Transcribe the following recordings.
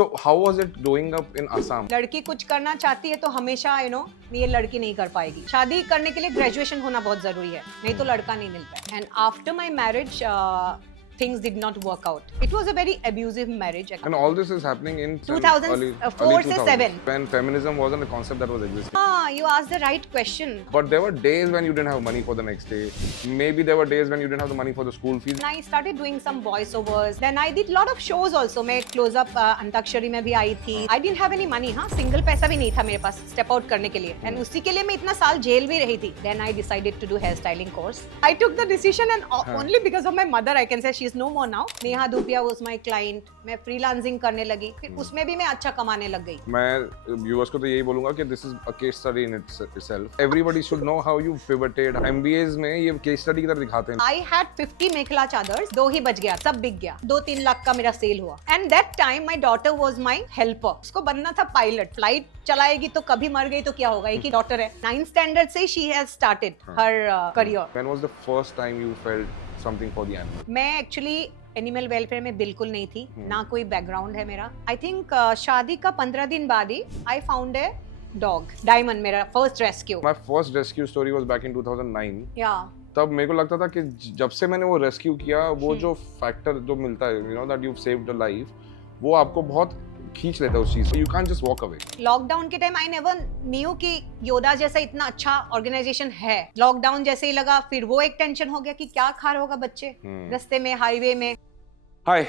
So how was it growing up in Assam? लड़की कुछ करना चाहती है तो हमेशा ये लड़की नहीं कर पाएगी। शादी करने के लिए ग्रेजुएशन होना बहुत जरूरी है, नहीं तो लड़का नहीं मिलता है। And after my marriage things did not work out. It was a very abusive marriage. And all this is happening in 2004 early से 2000s, 7. when feminism wasn't a concept that was existing. You asked the right question. But there were days when you didn't have money for the next day. Maybe there were days when you didn't have the money for the school fees. And I started doing some voiceovers. Then I did lot of shows also. मैं close up antakshari में भी आई थी. I didn't have any money. हाँ, single पैसा भी नहीं था मेरे पास step out करने के लिए. And उसी के लिए मैं इतना साल जेल भी रही थी. Then I decided to do hairstyling course. I took the decision and only because of my mother I can say she is no more now. Neha Dhupia was my client. मैं freelancing करने लगी. फिर उसमें भी मैं अच्छा कमाने लग गई. मैं viewers को तो यही बोलूँगा कि this is a case study in itself. Everybody should know how you pivoted. MBAs में ये case study की तरह दिखाते हैं. I had 50 मेखला चादर्स, 2 ही बच गया, सब बिक गया. 2-3 लाख का मेरा सेल हुआ. And that time my daughter was my helper. उसको बनना था पायलट. फ्लाइट चलाएगी तो कभी मर गई तो क्या होगा? एक ही डॉटर है. 9th standard से she has started her career. When was the first time you felt something for the animal? मैं एक्चुअली एनिमल वेलफेयर में बिल्कुल नहीं थी, ना कोई बैकग्राउंड है मेरा. आई थिंक शादी का 15 दिन बाद ही I found a dog, Diamond, मेरा first rescue. My first rescue story was back in 2009. या तब मेरे को लगता था कि जब से मैंने वो रेस्क्यू किया, वो जो फैक्टर जो मिलता है, you know that you've saved a life, वो आपको बहुत खींच लेता है उस चीज से. You can't just walk away. Lockdown के टाइम आई नेवर न्यू कि योदा जैसा इतना अच्छा ऑर्गेनाइजेशन है. लॉकडाउन जैसे ही लगा, फिर वो एक टेंशन हो गया कि क्या खा रहे होगा बच्चे रास्ते में, हाईवे में. Hi,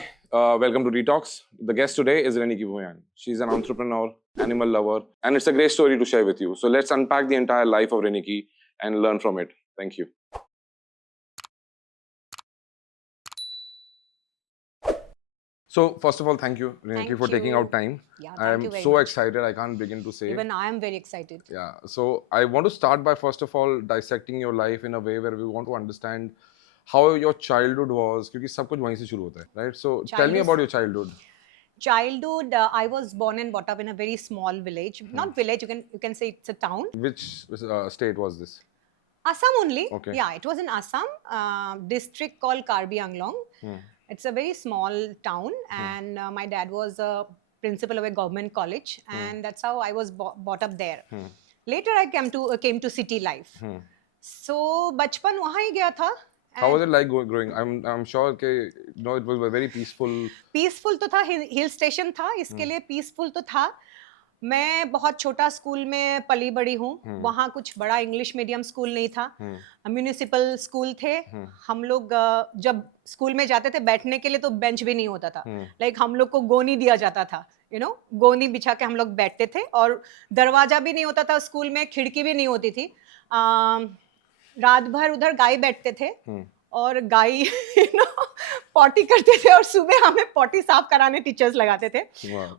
welcome to Detox. The guest today is Rennie Kivoyan. She's an entrepreneur, animal lover, and it's a great story to share with you. So let's unpack the entire life of Rennie Ki and learn from it. Thank you. So first of all, thank you, Rennie Ki, Thank for taking you. out time. Yeah, I thank am you very so much. excited. I can't begin to say. Even I am very excited. Yeah. So I want to start by first of all dissecting your life in a way where we want to understand how your childhood was, क्योंकि सब कुछ वहीं से शुरू होता है, right? So tell me about your childhood. Childhood, I was born and brought up in a very small village. Not village, you can say it's a town. Which state was this? Assam only. Okay. Yeah, it was in Assam, district called Karbi Anglong. It's a very small town, and my dad was a principal of a government college, and that's how I was brought up there. Later, I came to city life. So बचपन वहाँ ही गया था. How was it like growing? I'm sure कि you know it was very peaceful. Peaceful तो था, hill station था, इसके लिए पीसफुल तो था. मैं बहुत छोटा स्कूल में पली बड़ी हूँ. वहाँ कुछ बड़ा इंग्लिश मीडियम स्कूल नहीं था. म्यूनिसिपल स्कूल थे. हम लोग जब स्कूल में जाते थे बैठने के लिए तो बेंच भी नहीं होता था. लाइक हम लोग को गोनी दिया जाता था, गोनी बिछा के हम लोग बैठते थे. और दरवाजा भी नहीं होता था स्कूल में, खिड़की भी नहीं होती थी. रात भर उधर गाय बैठते थे और गाय पॉटी करते थे, और सुबह हमें पॉटी साफ कराने टीचर्स लगाते थे.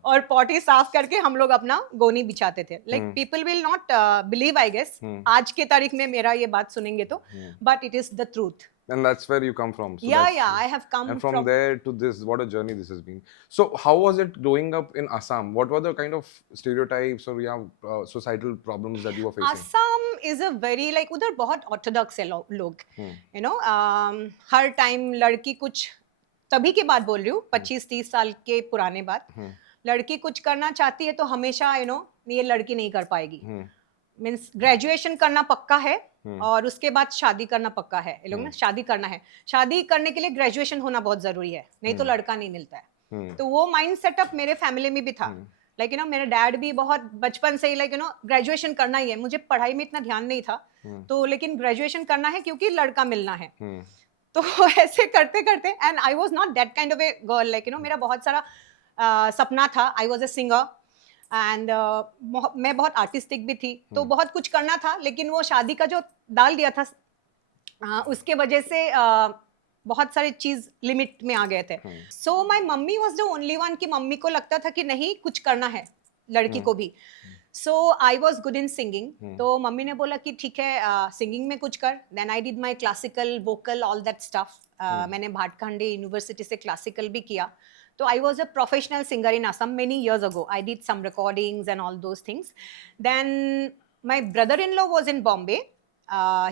और पॉटी साफ करके हम लोग अपना गोनी बिछाते थे. Like people will not believe, I guess, आज के तारीख में मेरा ये बात सुनेंगे तो, but it is the truth. And that's where you come from. So yeah, I have come and from there to this, what a journey this has been. So how was it growing up in Assam? What were the kind of stereotypes or societal problems that you were facing? Assam is a very like उधर बहुत orthodox है लोग. हर time लड़की कुछ, तभी की बात बोल रही हूँ, 25-30 साल के पुराने बात, लड़की कुछ करना चाहती है तो हमेशा ये लड़की नहीं कर पाएगी. मीन्स ग्रेजुएशन करना पक्का है और उसके बाद शादी करना पक्का है. ये लोग ना शादी करना है, शादी करने के लिए ग्रेजुएशन होना बहुत जरूरी है, नहीं तो लड़का नहीं मिलता है. तो वो माइंड सेटअप मेरे फैमिली में भी था. लाइक मेरा डैड भी बहुत बचपन से ही लाइक ग्रेजुएशन करना ही है. मुझे पढ़ाई में इतना ध्यान नहीं था, तो लेकिन ग्रेजुएशन करना है क्योंकि लड़का मिलना है. तो ऐसे करते करते, and I was not that kind of a girl. Like मेरा बहुत सारा सपना था. I was a singer and मैं बहुत आर्टिस्टिक भी थी, तो बहुत कुछ करना था. लेकिन वो शादी का जो डाल दिया था, उसके वजह से बहुत सारी चीज लिमिट में आ गए थे. So my mummy was the only one कि मम्मी को लगता था कि नहीं कुछ करना है लड़की को भी. So I was good in singing. तो मम्मी ने बोला कि ठीक है सिंगिंग में कुछ कर. Then I did my classical vocal all that stuff. मैंने भाटखंडे यूनिवर्सिटी से क्लासिकल भी किया. So I was a professional singer in Assam many years ago. I did some recordings and all those things. Then my brother-in-law was in Bombay.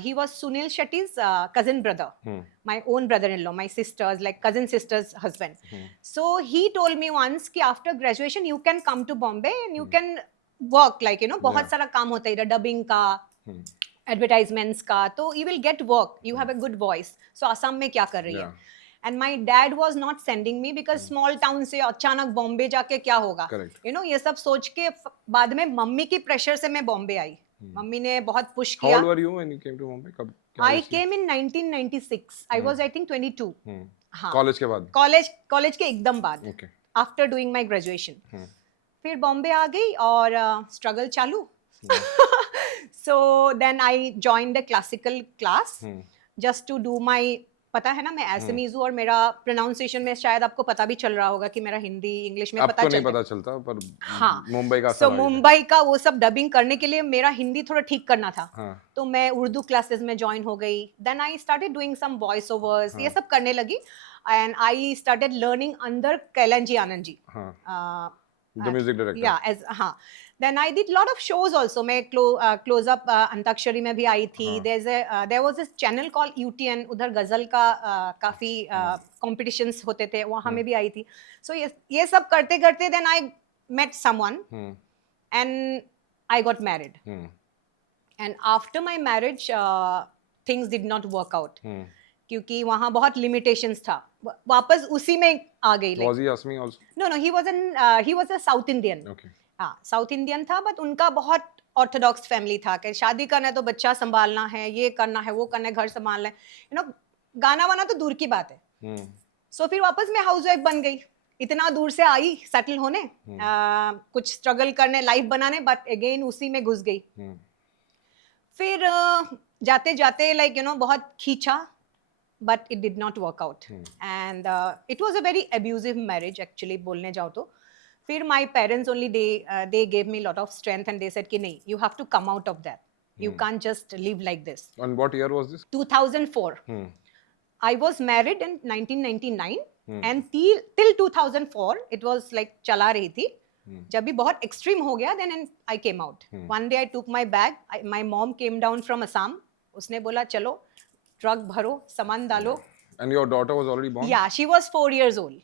he was Sunil Shetty's cousin brother, my own brother-in-law, my sister's, like cousin sister's husband. So he told me once कि after graduation you can come to Bombay and you can work, like you know बहुत सारा काम होता है इधर, dubbing का, advertisements का, तो you will get work, you have a good voice. So Assam में क्या कर रही है? And my dad was not sending me because small town से अचानक बॉम्बे जाके क्या होगा? You know, ये सब सोच के बाद में मम्मी की प्रेशर से मैं बॉम्बे आई. मम्मी ने बहुत पुश किया. How old were you when you came to Mumbai? कब? I came in 1996. I was I think 22. हाँ. College के बाद? College के एकदम बाद. Okay. After doing my graduation. फिर बॉम्बे आ गई और struggle चालू. So then I joined a classical class just to do my, पता है ना मैं एसएमईज हूँ और मेरा प्रोनाउंसिएशन में शायद आपको पता भी चल रहा होगा कि मेरा हिंदी इंग्लिश में पता नहीं पता चलता पर हाँ मुंबई का so मुंबई का वो सब डबिंग करने के लिए मेरा हिंदी थोड़ा ठीक करना था तो मैं उर्दू क्लासेस में ज्वाइन हो गई then I started doing some voice overs ये सब करने लगी and I started learning under Kailan ji Anand ji the music director as then I did lot of shows also मैं close up अंताक्षरी में भी आई थी there was this channel called UTN उधर गजल का काफी competitions होते थे वहाँ में भी आई थी so ये सब करते करते then I met someone and I got married and after my marriage things did not work out क्योंकि वहाँ बहुत limitations था वापस उसी में आ गई was he Asmi also no he was a South Indian हाँ साउथ इंडियन था बट उनका बहुत ऑर्थोडॉक्स फैमिली था कि शादी करना है तो बच्चा संभालना है ये करना है वो करना है घर संभालना है यू नो गाना वाना तो दूर की बात है सो फिर वापस मैं हाउसवाइफ बन गई इतना दूर से आई सेटल होने कुछ स्ट्रगल करने लाइफ बनाने बट अगेन उसी में घुस गई फिर जाते जाते लाइक यू नो बहुत खींचा but it did not work out and it was a very abusive marriage actually बोलने जाओ तो फिर my parents only they gave me a lot of strength and they said कि नहीं you have to come out of that you can't just live like this. And what year was this? 2004. I was married in 1999 and till 2004 it was like चला रही थी जब भी बहुत extreme हो गया then I came out. One day I took my bag my mom came down from Assam उसने बोला चलो ट्रक भरो सामान डालो. And your daughter was already born? Yeah, she was 4 years old.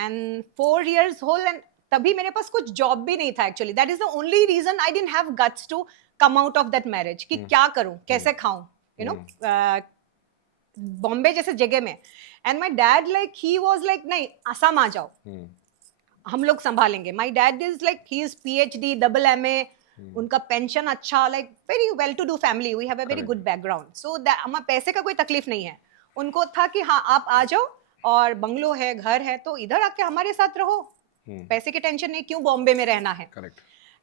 And 4 years old and तभी मेरे पास कुछ job भी नहीं था actually that is the only reason I didn't have guts to come out of that marriage कि क्या करूं कैसे खाऊं यू नो बॉम्बे जैसे जगह में and my dad like he was like नहीं असम आ जाओ हम लोग संभालेंगे my dad is like he is PhD double MA उनका पेंशन अच्छा like very well to do family we have a very good background so हमारे पैसे का कोई तकलीफ नहीं है उनको था कि हाँ आप आ जाओ और बंगलो है घर है तो इधर आके हमारे साथ रहो पैसे की टेंशन नहीं क्यों बॉम्बे में रहना है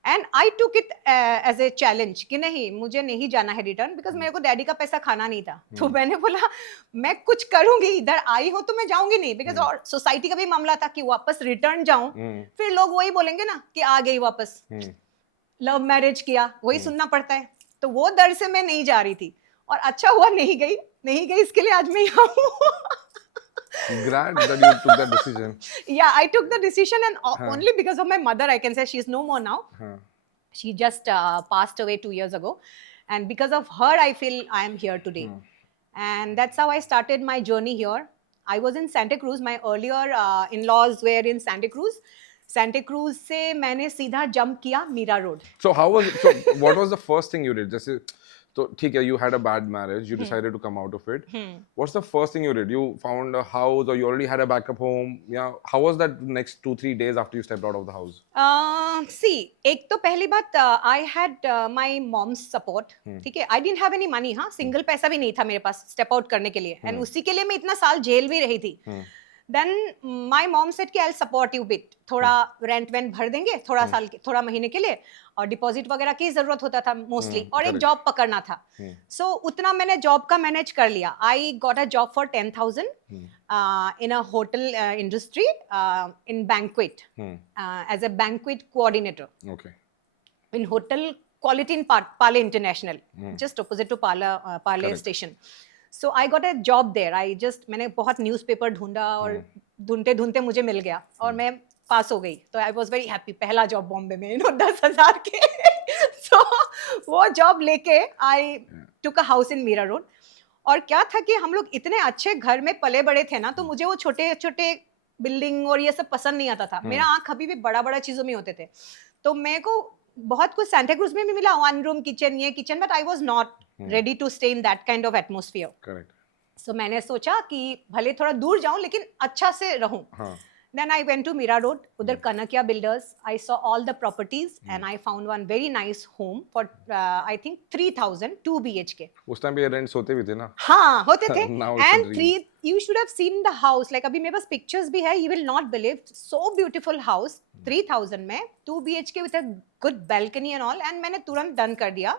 and I took it as a challenge कि नहीं मुझे नहीं जाना है रिटर्न बिकॉज मेरे को डैडी का पैसा खाना नहीं था तो मैंने बोला मैं कुछ करूंगी इधर आई हूं तो मैं जाऊंगी नहीं बिकॉज और सोसाइटी का भी मामला था कि वापस रिटर्न जाऊं फिर लोग वही बोलेंगे ना कि आ गई वापस लव मैरिज किया वही सुनना पड़ता है तो वो डर से मैं नहीं जा रही थी और अच्छा हुआ नहीं गई इसके लिए आज मैं यहाँ हूँ Glad that you took that decision. Yeah, I took the decision and only because of my mother, I can say she's no more now. She just passed away 2 years ago. And because of her, I feel I am here today. And that's how I started my journey here. I was in Santa Cruz. My earlier in-laws were in Santa Cruz. Santa Cruz से मैंने सीधा jump किया Mira Road. So what was the first thing you did? जैसे तो ठीक है you had a bad marriage you decided to come out of it what's the first thing you did you found a house or you already had a backup home yeah how was that next 2-3 days after you stepped out of the house see एक तो पहली बात I had my mom's support ठीक है I didn't have any money हाँ single पैसा भी नहीं था मेरे पास step out करने के लिए and उसी के लिए मैं इतना साल जेल भी रही थी then my mom said कि I'll support you bit थोड़ा रेंट वेंट भर देंगे थोड़ा महीने के लिए और डिपॉजिट वगैरह की जरूरत होता था मोस्टली और एक जॉब पकड़ना था सो उतना मैंने जॉब का मैनेज कर लिया I got a job for 10,000 in a hotel industry in banquet as a banquet coordinator in hotel Quality in Parle International just opposite to Parle station so I got a job there मैंने बहुत newspaper ढूंढा और ढूंढते मुझे मिल गया और मैं पास हो गई तो आई वॉज वेरी हैप्पी पहला जॉब बॉम्बे में 10,000 के सो वो जॉब लेके आई took a house in Mira Road. और क्या था कि हम लोग इतने अच्छे घर में पले बड़े थे ना, तो मुझे वो छोटे छोटे बिल्डिंग और ये सब पसंद नहीं आता था. मेरा आंख अभी भी बड़ा बड़ा चीजों में होते थे. तो मेरे को बहुत कुछ सांता क्रूज में भी मिला, 1 रूम किचन, ये kitchen, but I was not ready to stay in that kind of atmosphere. Correct. So मैंने सोचा कि भले थोड़ा दूर जाऊं लेकिन अच्छा से रहूं. Then I went to Mira Road. उधर Kanakya Builders. I saw all the properties and I found one very nice home for I think 3,000 2 BHK. उस टाइम पे रेंट्स होते भी थे ना. हाँ होते थे. Now it's a And dream. you should have seen the house. Like अभी मेरे पास pictures भी है. You will not believe. So beautiful house. 3,000 में 2 BHK with a good balcony and all. And मैंने तुरंत done कर दिया.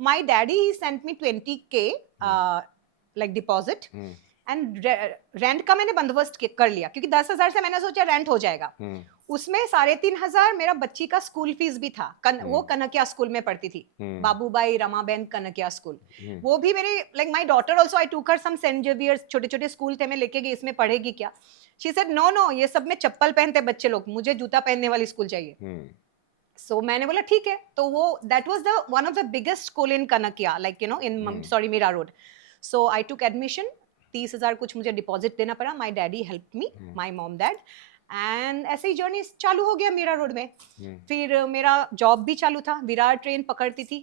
My daddy he sent me 20K like deposit. And rent का मैंने बंदोबस्त कर लिया क्योंकि 10,000 से मैंने सोचा रेंट हो जाएगा. उसमें 3,500 मेरा बच्ची का स्कूल फीस भी था. वो कनकिया स्कूल में पढ़ती थी, बाबूबाई रमाबेन कनकिया स्कूल. वो भी मेरे लाइक माय डॉटर आल्सो, आई टूक हर सम सेंट जेवियर्स, छोटे छोटे स्कूल थे, मैं लेके गई, इसमें पढ़ेगी क्या. शी सेड नो नो, ये सब में चप्पल पहनते बच्चे लोग, मुझे जूता पहनने वाली स्कूल चाहिए. सो मैंने बोला ठीक है. तो वो that was the one of the biggest school in Kanakia, like you know in sorry Mira road. So I took admission. 30,000 कुछ मुझे डिपॉजिट देना पड़ा. My daddy help me, my mom dad, and ऐसे ही जर्नी चालू हो गया मीरा रोड में. फिर मेरा जॉब भी चालू था. विरार ट्रेन पकड़ती थी,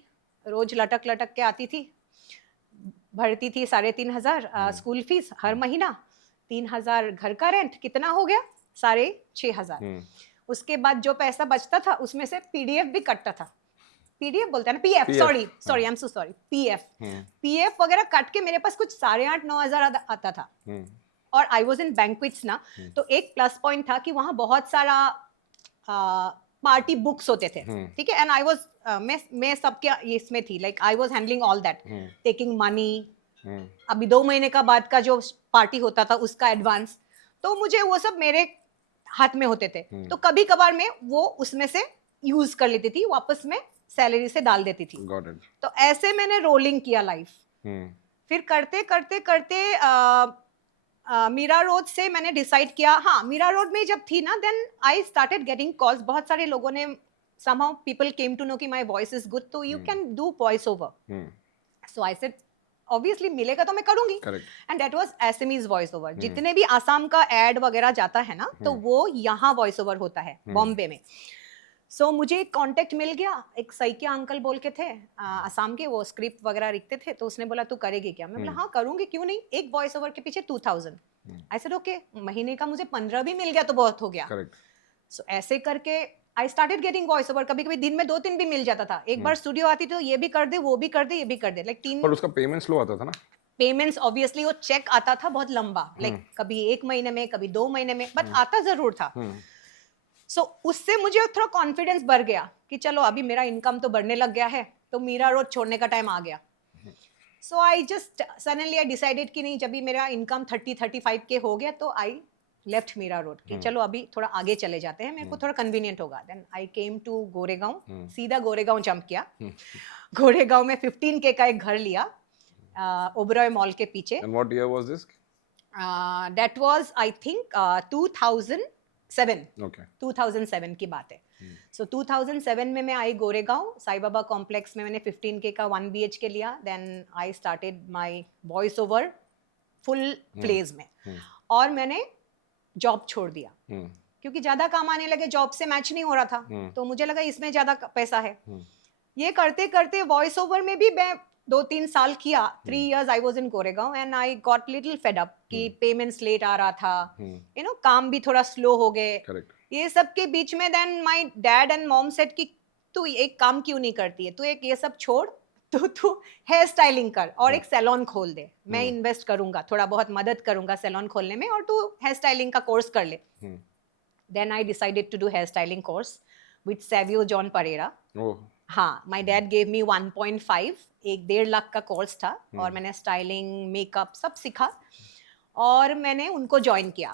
रोज लटक लटक के आती थी, भरती थी 3,500 स्कूल फीस हर महीना, 3,000 घर का रेंट, कितना हो गया 6,500. उसके बाद जो पैसा बचता था उसमें से पीडीएफ भी कटता था. पीडीएफ बोलते हैं ना, PF, sorry I am so sorry, PF वगैरह कट के मेरे पास कुछ 8,500-9,000 आता था. और आई वाज इन बैंक्वेट्स ना, तो एक प्लस पॉइंट था कि वहां बहुत सारा पार्टी बुक्स होते थे, ठीक है. एंड आई वाज मैं सबके इसमें थी, like I was handling all that, taking money. अभी 2 महीने का बाद का जो पार्टी होता था उसका एडवांस, तो मुझे वो सब मेरे हाथ में होते थे. तो कभी कभार मैं वो उसमें से यूज कर लेती थी, वापस में सैलरी से डाल देती थी. तो ऐसे मैंने रोलिंग किया लाइफ. फिर करते करते करते मीरा रोड से मैंने डिसाइड किया, हाँ मीरा रोड में जब थी ना, then I started getting calls. बहुत सारे लोगों ने somehow people came to know कि my voice is good, तो you can do voice over. So I said obviously मिलेगा तो मैं करूंगी. And that was Assamese voice over. जितने भी आसाम का एड वगैरह जाता है ना, तो वो यहाँ वॉइस ओवर होता है बॉम्बे में. सो मुझे एक कांटेक्ट मिल गया, एक सैकिया अंकल बोल के थे आसाम के, वो स्क्रिप्ट वगैरह लिखते थे. तो उसने बोला तू करेगी क्या? मैं बोला हाँ करूंगी, क्यों नहीं. एक वॉइस ओवर के पीछे 2,000. आई सेड ओके, महीने का मुझे 15 भी मिल गया तो बहुत हो गया. सो ऐसे करके आई स्टार्टेड गेटिंग वॉइस ओवर. कभी कभी दिन में 2-3 भी मिल जाता था. एक बार स्टूडियो आती तो ये भी कर दे, वो भी कर दे, ये भी कर दे, लाइक 3. पर उसका पेमेंट स्लो आता था ना. पेमेंट्स ऑब्वियसली वो चेक आता था बहुत लंबा, लाइक कभी 1 महीने में, कभी 2 महीने में, बट आता जरूर था. सो उससे मुझे थोड़ा कॉन्फिडेंस बढ़ गया कि चलो अभी मेरा इनकम तो बढ़ने लग गया है, तो मीरा रोड छोड़ने का टाइम आ गया. So I just suddenly I decided कि नहीं, जब भी मेरा इनकम 30-35 के हो गया तो आई लेफ्ट मीरा रोड कि चलो अभी थोड़ा आगे चले जाते हैं, मेरे को थोड़ा कन्वीनियंट होगा. Then I came to Goregaon, सीधा गोरेगांव जंप किया. गोरेगांव में 15K का एक घर लिया ओबरॉय मॉल के पीछे. And what year was this? That was I think 2007. Okay. 2007 की बात है. So 2007 में मैं आई गोरेगांव साई बाबा कॉम्प्लेक्स में. मैंने 15K का 1 BHK लिया. Then I started my voice over full plays में. और मैंने जॉब छोड़ दिया क्योंकि ज्यादा काम आने लगे, जॉब से मैच नहीं हो रहा था. तो मुझे लगा इसमें ज्यादा पैसा है. ये करते करते वॉइस ओवर में भी मैं 2-3 साल किया. 3 years I was in Goregaon and I got little fed up कि पेमेंट्स लेट आ रहा था, यू नो, काम भी थोड़ा स्लो हो गए. ये सब के बीच में then my dad and mom said कि तू एक काम क्यों नहीं करती है, तू एक ये सब छोड़, तू हेयर स्टाइलिंग कर और एक सैलून खोल दे. मैं इन्वेस्ट करूंगा, थोड़ा बहुत मदद करूंगा सैलून खोलने में, और तू हेयर स्टाइलिंग का कोर्स कर ले. Then I decided to do hair styling course with Savio John Pereira. हाँ, माय डैड गेव मी 1.5, एक 1.5 लाख का कोर्स था. और मैंने स्टाइलिंग, मेकअप सब सीखा और मैंने उनको ज्वाइन किया.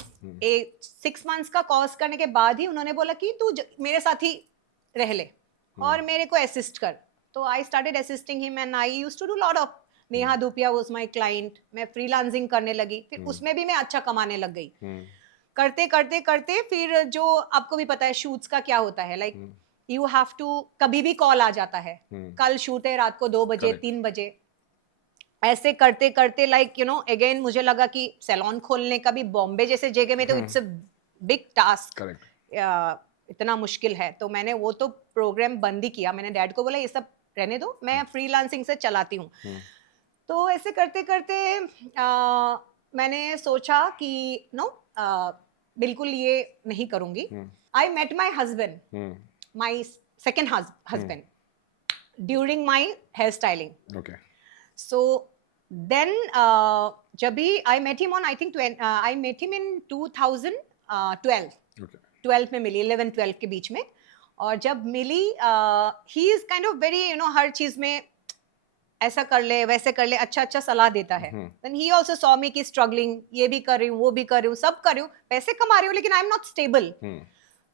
6 months का कोर्स करने के बाद ही उन्होंने बोला कि तू मेरे साथ ही रह ले और मेरे को असिस्ट कर. तो I started assisting him and I used to do lot of. Neha Dhupia was my client. मैं फ्रीलांसिंग करने लगी. फिर उसमें भी मैं अच्छा कमाने लग गई. करते करते करते फिर जो आपको भी पता है शूट्स का क्या होता है, लाइक यू हैव टू, कभी भी कॉल आ जाता है, कल शूट है रात को 2 बजे 3 बजे, ऐसे करते करते लाइक अगेन मुझे लगा कि सैलून खोलने का भी बॉम्बे जैसे जगह में तो it's a big task, correct. इतना मुश्किल है। तो मैंने वो तो प्रोग्राम बंद ही किया। मैंने डैड को बोला ये सब रहने दो, मैं फ्रीलांसिंग से चलाती हूँ। तो ऐसे करते करते मैंने सोचा कि बिल्कुल ये नहीं करूंगी। I met my husband, my second husband, during my hair styling. Okay. So then जब भी I met him on I think I met him in 2012। Okay. 12 में मिली, 11-12 के बीच में। और जब मिली he is kind of very हर चीज में ऐसा कर ले वैसे कर ले, अच्छा अच्छा सलाह देता है। Then he also saw me कि struggling, ये भी कर रही हूँ वो भी कर रही हूँ सब कर रही हूँ, पैसे कमा रही हूँ लेकिन I am not stable।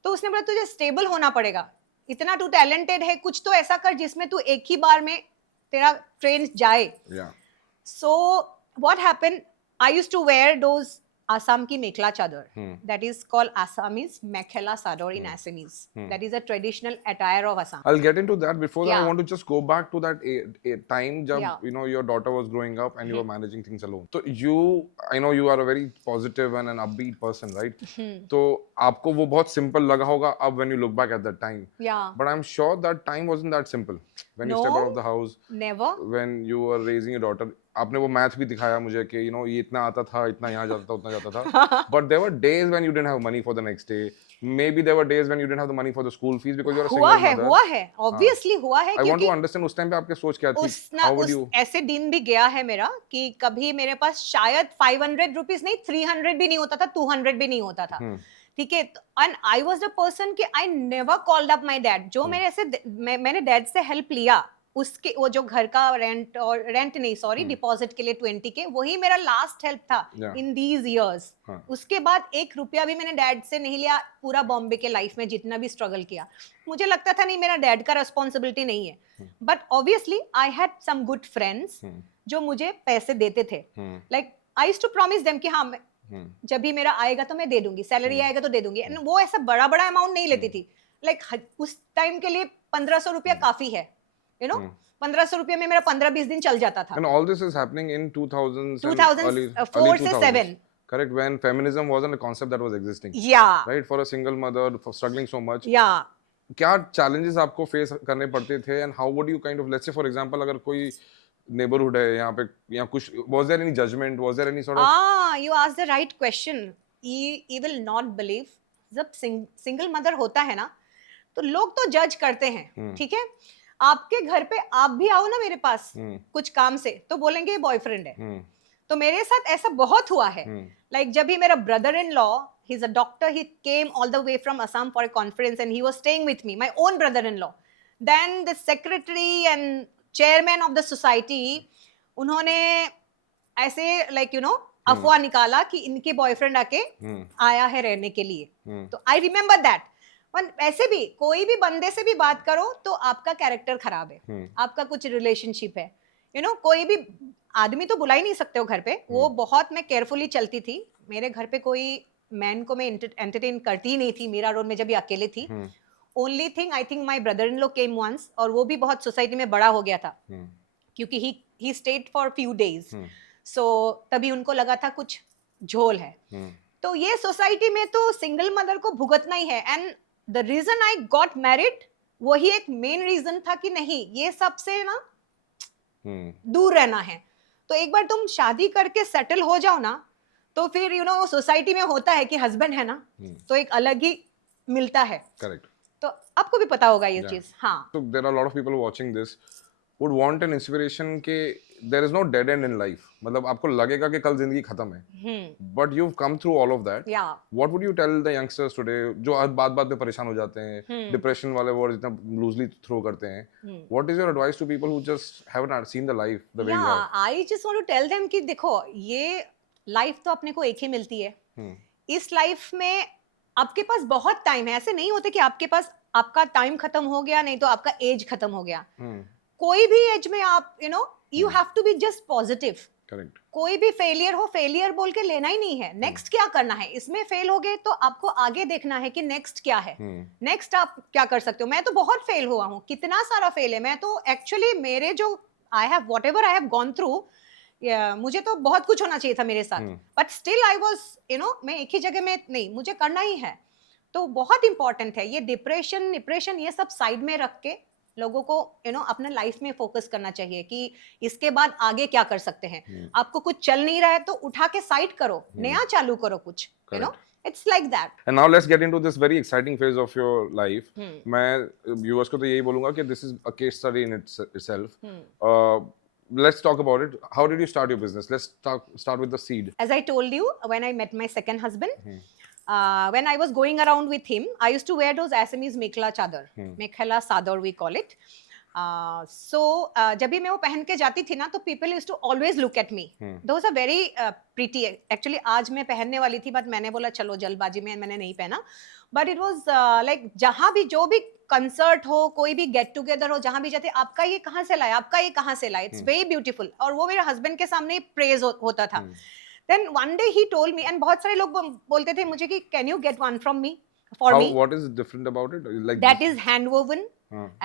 तो उसने बोला तुझे स्टेबल होना पड़ेगा, इतना तू टैलेंटेड है, कुछ तो ऐसा कर जिसमें तू एक ही बार में तेरा ट्रेन जाए। So what happened, I used to wear those Assam ki mekhla chador, that is called Assamese mekhela sador in Assamese, that is a traditional attire of Assam. I'll get into that. Before that, I Yeah. want to just go back to that time jab Yeah. your daughter was growing up and you were managing things alone. So I know you are a very positive and an upbeat person, right? तो आपको वो बहुत simple लगा होगा अब when you look back at that time. Yeah. But I'm sure that time wasn't that simple. When you step out of the house, never. When you were raising your daughter, आपने वो math भी दिखाया मुझे कि ये इतना आता था, इतना यहाँ जाता था, उतना जाता था. But there were days when you didn't have money for the next day. Maybe there were days when you didn't have the money for the school fees because you're a single mother. हुआ है obviously हुआ है। I want to understand उस time पे आपके सोच क्या थी? How would you? ऐसे दिन भी गया है मेरा कि कभी मेरे पास शायद 500 रुपीस नहीं, 300 भी नहीं होता था, 200 भी नहीं होता था। ठीक है। And I was the person कि I never called up my dad. जो मेरे ऐसे मैंने डैड से हेल्प लिया, उसके वो जो घर का रेंट नहीं सॉरी डिपॉजिट के लिए 20 के, वही मेरा लास्ट हेल्प था इन दीज इयर्स। उसके बाद 1 रुपया भी मैंने डैड से नहीं लिया पूरा बॉम्बे के लाइफ में, जितना भी स्ट्रगल किया। मुझे लगता था नहीं मेरा डैड का रिस्पॉन्सिबिलिटी नहीं है। But obviously I had some good friends जो मुझे पैसे देते थे। Like I used to promise them कि हाँ जब भी मेरा आएगा तो मैं दे दूंगी, सैलरी आएगा तो दे दूंगी। एंड वो ऐसा बड़ा बड़ा अमाउंट नहीं लेती थी। लाइक उस टाइम के लिए 1500 रुपया काफी है, 1500 रुपये में मेरा 15-20 दिन चल जाता था। And all this is happening in 2004 से 7। Correct, when feminism wasn't a concept that was existing. Yeah. Right, for a single mother, for struggling so much. Yeah. क्या challenges आपको face करने पड़ते थे and how would you kind of, let's say for example, अगर कोई neighborhood है यहाँ पे या कुछ, was there any judgment, was there any sort of? You asked the right question. You will not believe, जब single mother होता है ना तो लोग तो जज करते हैं। ठीक है, आपके घर पे आप भी आओ ना मेरे पास कुछ काम से तो बोलेंगे बॉयफ्रेंड है। तो मेरे साथ ऐसा बहुत हुआ है। लाइक जब भी मेरा brother in law, he is a doctor, he came all the way from Assam for a conference and he was staying with me, my own brother in law. Then the secretary and chairman of the society, उन्होंने ऐसे like अफवाह निकाला कि इनके boyfriend आके आया है रहने के लिए। तो आई रिमेम्बर दैट। ऐसे भी कोई भी बंदे से भी बात करो तो आपका कैरेक्टर खराब है, आपका कुछ रिलेशनशिप है, कोई भी आदमी तो बुला ही नहीं सकते हो घर पे। वो बहुत मैं केयरफुली चलती थी। मेरे घर पे कोई मैन को मैं एंटरटेन करती ही नहीं थी मीरा रोड में जब ये अकेले थी। Only thing I think my brother in law came once, और वो भी बहुत सोसाइटी में बड़ा हो गया था क्योंकि he stayed for few days. So तभी उनको लगा था कुछ झोल है। तो ये सोसाइटी में तो सिंगल मदर को भुगतना ही है। And the reason I got married, वही एक मेन रीजन था कि नहीं ये सबसे ना दूर रहना है। तो एक बार तुम शादी करके सेटल हो जाओ ना तो फिर सोसाइटी में होता है कि हस्बैंड है ना तो एक अलग ही मिलता है। करेक्ट। तो आपको भी पता होगा ये चीज। हाँ, so there are a lot of people watching this would want an inspiration के there is no dead end in life, मतलब आपको लगेगा कि कल जिंदगी खत्म है, but you've come through all of that. Yeah. What would you tell the youngsters today जो बात में परेशान हो जाते हैं, डिप्रेशन वाले वर्ड इतना लूजली थ्रो करते हैं? What is your advice to people who just haven't seen the life the way you have? I just want to tell them कि देखो ये लाइफ तो अपने को एक ही मिलती है। इस लाइफ में आपके पास बहुत टाइम है। ऐसे नहीं होते कि आपके पास आपका टाइम खत्म हो गया, नहीं तो आपका एज खत्म हो गया। कोई भी एज में आप you have to be just positive. Correct. कोई भी फेलियर हो, फेलियर बोल के लेना ही नहीं है। नेक्स्ट क्या करना है, इसमें फेल हो गए तो आपको आगे देखना है कि नेक्स्ट क्या है, नेक्स्ट आप क्या कर सकते हो। मैं तो बहुत फेल हुआ हूँ, कितना सारा फेल है। मैं तो एक्चुअली मेरे जो I have whatever I have gone through, मुझे तो बहुत कुछ होना चाहिए था मेरे साथ, बट स्टिल आई वाज मैं एक ही जगह में नहीं, मुझे करना ही है। तो बहुत इंपॉर्टेंट है ये डिप्रेशन ये सब साइड में रख के लोगों को अपने लाइफ में फोकस करना चाहिए कि इसके बाद आगे क्या कर सकते हैं। आपको कुछ चल नहीं रहा है तो उठा के साइड करो, नया चालू करो कुछ, it's like that. And now let's get into this very exciting phase of your life. मैं viewers को तो यही बोलूँगा कि this is a case study in itself. Let's talk about it. How did you start your business? Let's start with the seed. As I told you, when I met my second husband, when I was going around with him, I used to wear those Assamese mekhla chadar, mekhla sador we call it. So जब भी मैं वो पहन के जाती थी ना, तो people used to always look at me. Those are very pretty. Actually आज मैं पहनने वाली थी, but मैंने बोला चलो जल्दबाजी में मैंने नहीं पहना. But it was like जहाँ भी जो भी कंसर्ट हो, कोई भी गेट टुगेदर हो, जहाँ भी जाते आपका ये कहाँ से लाया, आपका ये कहाँ से लाया, इट्स वेरी ब्यूटीफुल। और वो मेरे हस्बैंड के सामने प्रेज होता था। Then one day he told me, and बहुत सारे लोग बोलते थे मुझे कि can you get one from me for me. What is different about it? Like that is hand woven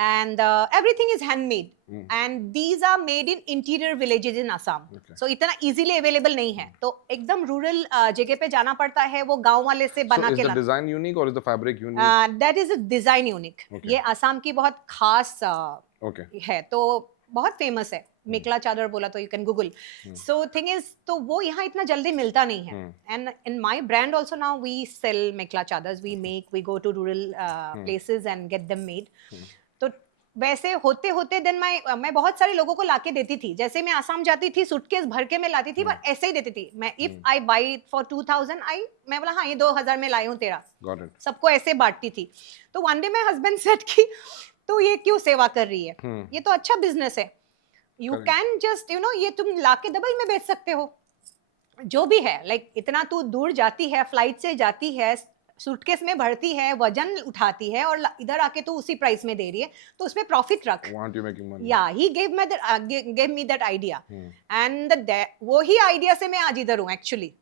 and everything is handmade and these are made in interior villages in Assam. So इतना easily available नहीं है, तो एकदम rural जगह पे जाना पड़ता है, वो गांव वाले से बना के लाना। So is the design unique or is the fabric unique? That is a design unique. ये असम की बहुत खास है, तो बहुत फेमस है। मेखला चादर बोला तो you can Google. So thing is, तो वो यहाँ इतना जल्दी मिलता नहीं है। And in my brand also now we sell mekhela chadors, we make, we go to rural places and get them made. तो वैसे होते होते देन मैं बहुत सारे लोगों को लाके देती थी। जैसे मैं आसाम जाती थी, सूटकेस भर के मैं लाती थी, बट ऐसे ही देती थी मैं। इफ आई बाई फॉर 2000, मैं बोला हाँ ये 2000 में लाई हूँ तेरा, सबको ऐसे बांटती थी। तो one day my husband said कि तू ये क्यों सेवा कर रही है, ये तो अच्छा बिजनेस है, यू कैन जस्ट ये तुम लाके डबल में बेच सकते हो। जो भी है, लाइक इतना तू दूर जाती है, फ्लाइट से जाती है, सूटकेस में भरती है, वजन उठाती है, और इधर आके तू उसी प्राइस में दे रही है, तो उसमें प्रॉफिट रख। या ही gave me that idea and वो ही आइडिया से मैं आज इधर हूँ एक्चुअली।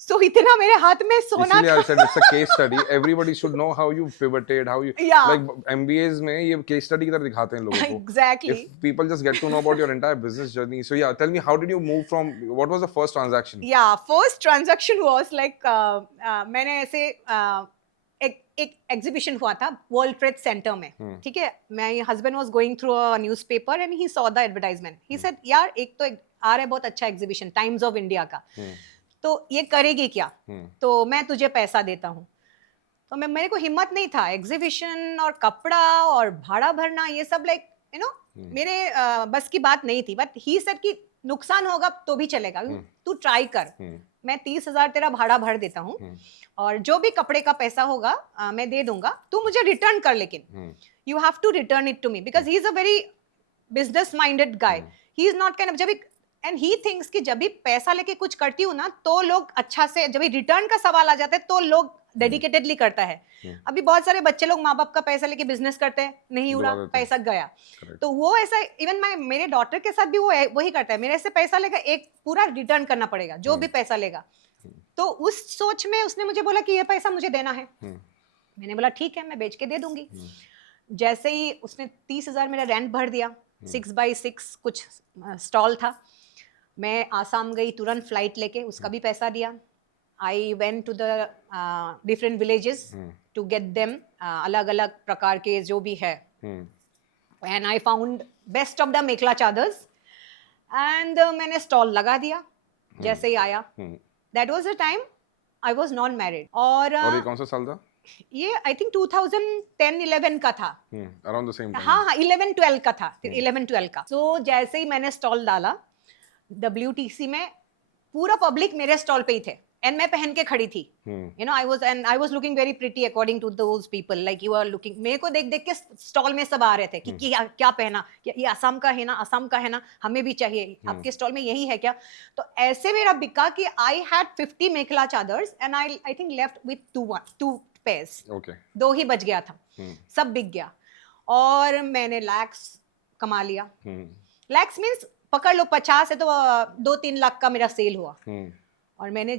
So इतना मेरे हाथ में सोना था। I said it's a case study. Everybody should know how you pivoted, how you like MBAs में ये case study की तरह दिखाते हैं लोगों को। Exactly. If people just get to know about your entire business journey. So yeah, tell me, how did you move from? What was the first transaction? Yeah, first transaction was like मैंने ऐसे एक exhibition हुआ था world trade centre में, ठीक है। My husband was going through a newspaper and he saw the advertisement. He said यार एक तो आ रहा है बहुत अच्छा एग्जीबिशन, टाइम्स ऑफ इंडिया का, तो ये करेगी क्या? तो मैं तुझे पैसा देता हूँ। तो मेरे को हिम्मत नहीं था, एग्जीबिशन और कपड़ा और भाड़ा भरना ये सब लाइक मेरे बस की बात नहीं थी। बट ही सेड कि नुकसान होगा तो भी चलेगा, तू ट्राई कर, मैं 30,000 तेरा भाड़ा भर देता हूँ और जो भी कपड़े का पैसा होगा मैं दे दूंगा, तू मुझे रिटर्न कर, लेकिन you have to return it to me because he is a very business minded guy. He is not kind of, जब एंड ही थिंक्स कि जब भी पैसा लेके कुछ करती हूँ ना तो लोग अच्छा से, जब भी रिटर्न का सवाल आ जाता है तो लोग डेडिकेटेडली करता है। अभी बहुत सारे बच्चे लोग माँ बाप का पैसा लेके बिजनेस करते हैं, नहीं उड़ा, पैसा गया। तो वो ऐसा, इवन मेरे डॉटर के साथ भी वो वही करता है, मेरे से पैसा लेगा, एक पूरा रिटर्न करना पड़ेगा जो भी पैसा लेगा। तो उस सोच में उसने मुझे बोला कि ये पैसा मुझे देना है। मैंने बोला ठीक है, मैं बेच के दे दूंगी। जैसे ही उसने 30,000 मेरा रेंट भर दिया, 6x6 कुछ स्टॉल था, मैं आसाम गई तुरंत फ्लाइट लेके, उसका भी पैसा दिया। I went to the different villages to get them, अलग अलग प्रकार के जो भी है, and I found best of the mekhela chadors and मैंने स्टॉल लगा दिया। जैसे ही आया, that was the time I was not married. और ये कौन सा साल था? ये आई थिंक 2010-11 का था, अराउंड द सेम टाइम। हाँ 11-12 का था, 11-12 का। तो जैसे ही मैंने स्टॉल डाला WTC में, पूरा पब्लिक मेरे स्टॉल पे ही थे एंड मैं पहन के खड़ी थी। I was looking very pretty according to those people, like you are looking. मेरे को देख देख के स्टॉल में सब आ रहे थे कि क्या पहना, ये असम का है ना, असम का है ना, हमें भी चाहिए, आपके स्टॉल में यही है क्या? तो ऐसे मेरा बिका कि I had 50 mekhela chadors and I think left with 2 pairs. दो ही बच गया था, सब बिक गया और मैंने लैक्स कमा लिया। लैक्स मीन्स पकड़ लो 50 है तो 2-3 लाख का मेरा सेल हुआ। और मैंने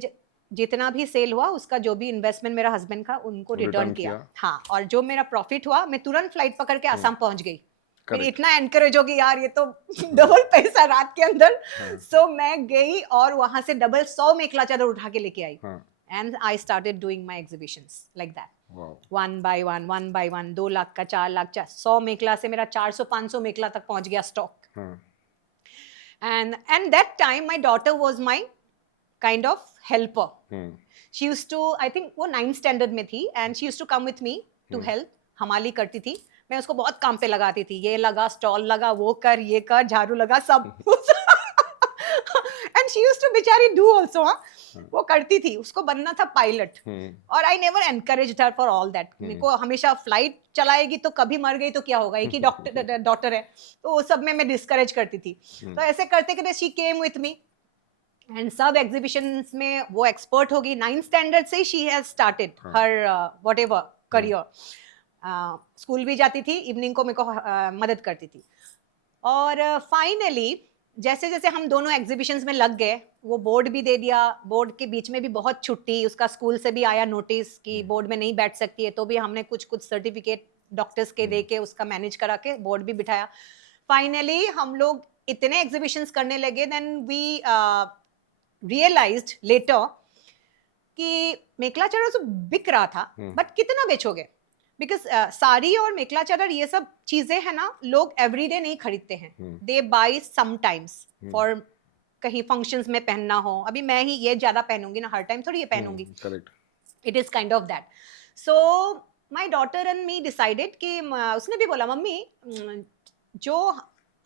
जितना भी सेल हुआ उसका जो भी इन्वेस्टमेंट मेरा हस्बैंड का उनको रिटर्न किया। हाँ, और जो मेरा प्रॉफिट हुआ मैं तुरंत फ्लाइट पकड़ के आसाम पहुंच गई। Correct. इतना एनकरेज होगी यार ये तो डबल पैसा रात के अंदर. हाँ. सो मैं गई और वहां से डबल 100 मेखला चादर उठा के लेके आई. हाँ. And I started doing my exhibitions like that. Wow. 1 by 1, 2 lakh का, 4 लाख, 100 मेखला से मेरा 400-500 मेखला तक पहुंच गया स्टॉक. हाँ. And that time my daughter was my kind of helper. She used to, I think वो 9th standard में थी, and she used to come with me to help. हमाली करती थी. मैं उसको बहुत काम पे लगाती थी. ये लगा, स्टॉल लगा, वो कर, ये कर, झाड़ू लगा, सब. And she used to बेचारी do also. वो करती थी. उसको बनना था पायलट. और I never encouraged her for all that. मेरे को हमेशा फ्लाइट चलाएगी तो कभी मर गई तो क्या होगा, एक ही डॉटर है, तो वो सब में मैं डिस्करेज करती थी. तो ऐसे करते करते she came with me. And सब एग्जीबिशंस में वो एक्सपर्ट होगी. 9th स्टैंडर्ड से she has started her whatever career. School भी जाती थी, इवनिंग को मेरे को मदद करती थी. और फाइनली जैसे जैसे हम दोनों एग्जीबिशंस में लग गए, वो बोर्ड भी दे दिया. बोर्ड के बीच में भी बहुत छुट्टी, उसका स्कूल से भी आया नोटिस कि बोर्ड में नहीं बैठ सकती है, तो भी हमने कुछ कुछ सर्टिफिकेट डॉक्टर्स के दे के उसका मैनेज करा के बोर्ड भी बिठाया. फाइनली हम लोग इतने एग्जीबिशंस करने लगे. देन वी realized later कि मेखला चादर तो बिक रहा था, बट कितना बेचोगे? बिकॉज साड़ी और मेखला चादर ये सब चीजें है ना, लोग एवरीडे नहीं खरीदते हैं. दे बाय समटाइम्स फॉर कहीं फंक्शंस में पहनना हो. अभी मैं ही ये ज्यादा पहनूंगी ना, हर टाइम थोड़ी ये पहनूंगी. Correct. It is kind of that. So my daughter and me decided कि उसने भी बोला, मम्मी जो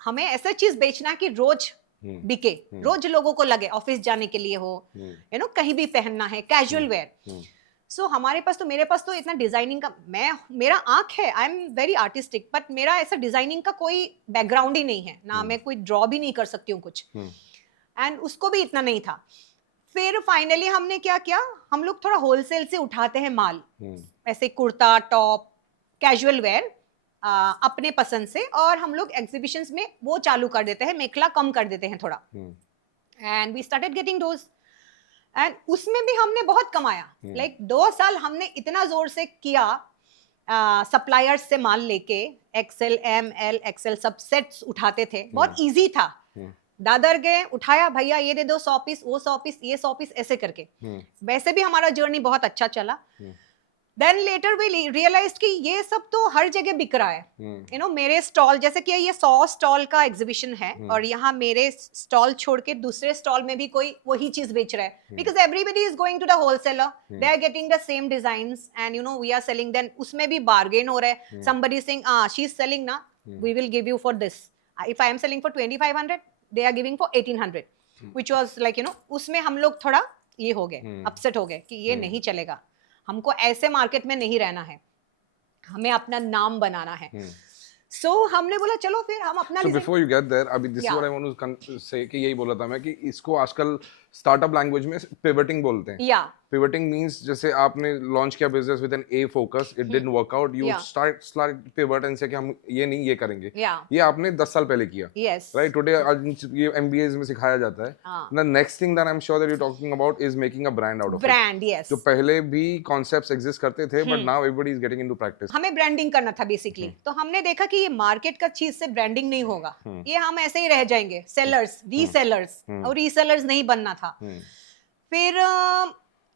हमें ऐसा चीज बेचना है कि रोज बिके, रोज लोगों को लगे, ऑफिस जाने के लिए हो, यू नो, कहीं भी पहनना है, कैजुअल वेयर. सो हमारे पास तो, मेरे पास तो इतना डिजाइनिंग का, मेरा आंख है, I am very artistic, but मेरा ऐसा डिजाइनिंग का कोई बैकग्राउंड ही नहीं है ना. मैं कोई ड्रॉ भी नहीं कर सकती हूँ कुछ. एंड उसको भी इतना नहीं था. फिर फाइनली हमने क्या किया, हम लोग थोड़ा होलसेल से उठाते हैं माल, ऐसे कुर्ता, टॉप, कैजुअल वेयर अपने पसंद से, और हम लोग एग्जीबिशंस में वो चालू कर देते हैं, मेखला कम कर देते हैं थोड़ा. And we started getting those. And उसमें भी हमने बहुत कमाया. लाइक 2 साल हमने इतना जोर से किया, सप्लायर्स से माल लेके, एक्सएल, एम, एल, एक्सएल सब सेट्स उठाते थे. बहुत इजी था. दादर गए, उठाया, भैया ये दे दो 100 पीस, वो 100 पीस, ये 100 पीस, ऐसे करके. वैसे भी हमारा जर्नी बहुत अच्छा चला. देन लेटर वी रियलाइज्ड कि ये सब तो हर जगह बिक रहा है. यू नो, मेरे स्टॉल, जैसे कि ये 100 स्टॉल का एग्जीबिशन है, और यहाँ मेरे स्टॉल छोड़ के दूसरे स्टॉल में भी कोई वही चीज बेच रहा है. Because everybody is going to the wholesaler, they are getting the same designs, and you know we are selling. Then उसमें भी बार्गेन हो रहा है. somebody saying she is selling ना, we will give you for this. If I am selling for 2500, they are giving for 1800, which was like, you know, उसमें हम लोग थोड़ा ये हो गए, अपसेट हो गए कि ये नहीं चलेगा, हमको ऐसे मार्केट में नहीं रहना है, हमें अपना नाम बनाना है. सो हमने बोला चलो फिर हम अपना. So before you get there, अभी this is what I want to say कि यही बोला था मैं कि इसको आजकल स्टार्टअप लैंग्वेज में पिवटिंग बोलते हैं. या पिवटिंग मींस जैसे आपने लॉन्च किया business with an a focus, it didn't work out, you start pivot and say कि हम ये नहीं ये करेंगे. ये आपने 10 साल पहले किया. Yes, right. टुडे ये एमबीएस में सिखाया जाता है. The next thing that I am sure that you talking about is making a brand out of it. Brand, yes. जो पहले भी कॉन्सेप्ट्स एग्जिस्ट करते थे, but now everybody is getting into practice. हमें ब्रांडिंग करना था बेसिकली. तो हमने देखा कि ये मार्केट का चीज से ब्रांडिंग नहीं होगा, ये हम ऐसे ही रह जाएंगे, सेलर्स, रीसेलर्स, और रीसेलर्स नहीं बनना था. फिर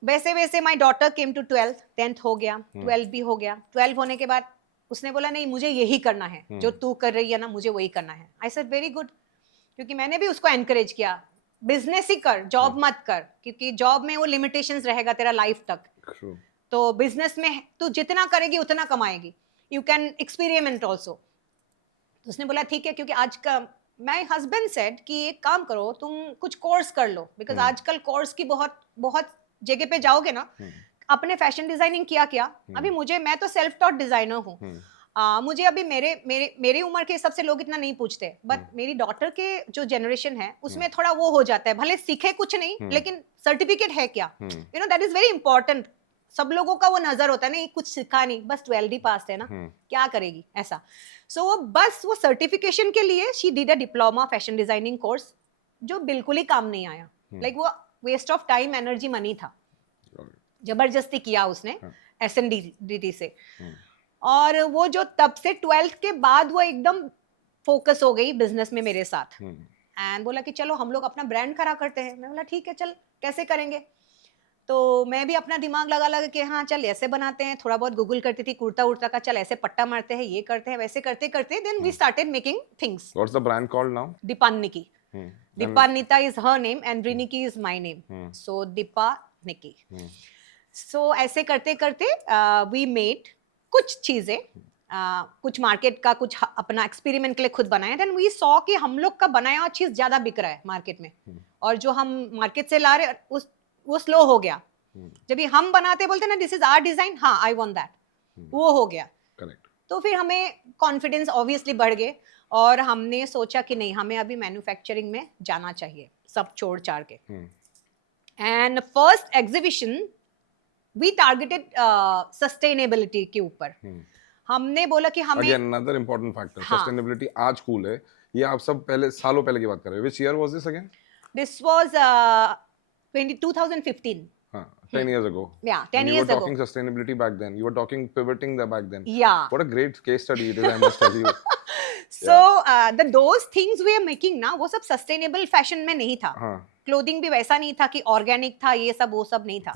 वैसे वैसे my daughter came to 12th, 10th हो गया, 12 भी हो गया. 12 होने के बाद उसने बोला नहीं मुझे यही करना है, जो तू कर रही है ना मुझे वही करना है. आई सेड वेरी गुड, क्योंकि मैंने भी उसको एनकरेज किया, बिजनेस ही कर, जॉब मत कर, क्योंकि जॉब में वो लिमिटेशंस रहेगा तेरा लाइफ तक. तो बिजनेस में तू जितना करेगी उतना कमाएगी, यू कैन एक्सपेरिमेंट ऑल्सो. उसने बोला ठीक है, क्योंकि आज का माय हस्बैंड सेड कि एक काम करो तुम कुछ कोर्स कर लो, बिकॉज आजकल कोर्स की बहुत बहुत जगह पे जाओगे ना. अपने फैशन डिजाइनिंग किया क्या, अभी मैं तो सेल्फ टॉट डिजाइनर हूँ. मुझे अभी मेरी उम्र के हिसाब से लोग इतना नहीं पूछते, बट मेरी डॉटर के जो जनरेशन है उसमें थोड़ा वो हो जाता है, भले सीखे कुछ नहीं लेकिन सर्टिफिकेट है क्या, you know, that is very important. सब लोगों का वो नजर होता है नहीं, कुछ सीखा नहीं, बस 12th पास है ना, क्या करेगी ऐसा. सो वो बस वो सर्टिफिकेशन के लिए she did a diploma fashion designing course, जो बिल्कुल ही काम नहीं आया. लाइक वो waste of time, energy, money था. जबरदस्ती किया उसने SNDT से. और वो जो तब से 12th के बाद वो एकदम फोकस हो गई बिजनेस में मेरे साथ एंड बोला कि चलो हम लोग अपना ब्रांड खड़ा करते हैं। मैं बोला ठीक है, चल कैसे करेंगे। तो मैं भी अपना दिमाग लगा कि हाँ चल ऐसे बनाते हैं, थोड़ा बहुत गूगल करती थी कुर्ता उर्ता का, चल ऐसे पट्टा मारते हैं, ये करते हैं, वैसे करते करते then we started making things. What's the brand called now? Deepanniki. And- Deepannita is her name and Riniki is my name, so Deepanniki. So ऐसे करते करते वी मेड कुछ चीजें, कुछ मार्केट का, कुछ अपना एक्सपेरिमेंट के लिए खुद बनाया। देन वी सॉ कि हम लोग का बनाया हुआ चीज ज्यादा बिक रहा है मार्केट में, और जो हम मार्केट से ला रहे वो स्लो हो गया। जब भी हम बनाते बोलते ना दिस इज आवर डिजाइन, हाँ आई वांट दैट, वो हो गया। Correct. तो फिर हमें कॉन्फिडेंस ऑब्वियसली बढ़ गए और हमने सोचा कि नहीं, हमें अभी मैन्युफैक्चरिंग में जाना चाहिए सब छोड़ छाड़ के। And first exhibition we targeted sustainability के ऊपर। हमने बोला कि हमें Again, another important factor. हाँ. Sustainability आज cool है। ये आप सब पहले सालों पहले की बात कर रहे हो। Which year was this again? This was 2015। हाँ, 10 years ago. Yeah, 10 And you years were ago. talking sustainability back then. You were talking pivoting there back then. Yeah. What a great case study it is, I must tell you. So those things we are making ना, वो सब sustainable fashion में नहीं था। हाँ. Clothing भी वैसा नहीं था कि ऑर्गेनिक था, ये सब वो सब नहीं था।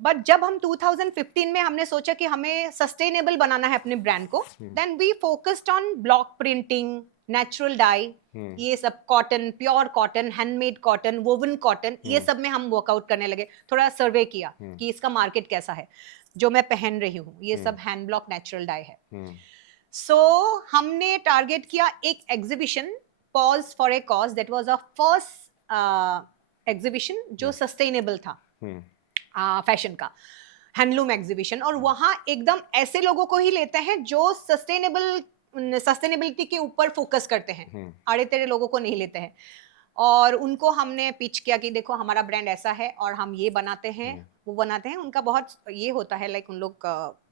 बट जब हम 2015 में हमने सोचा कि हमें सस्टेनेबल बनाना है अपने ब्रांड को, then we focused on block printing, natural dye, ये सब cotton, pure cotton, handmade cotton, woven cotton, ये सब में हम वर्कआउट करने लगे। थोड़ा सर्वे किया कि इसका मार्केट कैसा है। जो मैं पहन रही हूँ ये सब हैंड ब्लॉक नेचुरल डाई है। सो हमने टारगेट किया एक exhibition, pause for a cause, that was a first exhibition जो सस्टेनेबल था, फैशन का हैंडलूम एग्जीबिशन। और वहाँ एकदम ऐसे लोगों को ही लेते हैं जो सस्टेनेबिलिटी के ऊपर फोकस करते हैं, आड़े तेरे लोगों को नहीं लेते हैं। और उनको हमने पिच किया कि देखो हमारा ब्रांड ऐसा है और हम ये बनाते हैं, वो बनाते हैं। उनका बहुत ये होता है लाइक उन लोग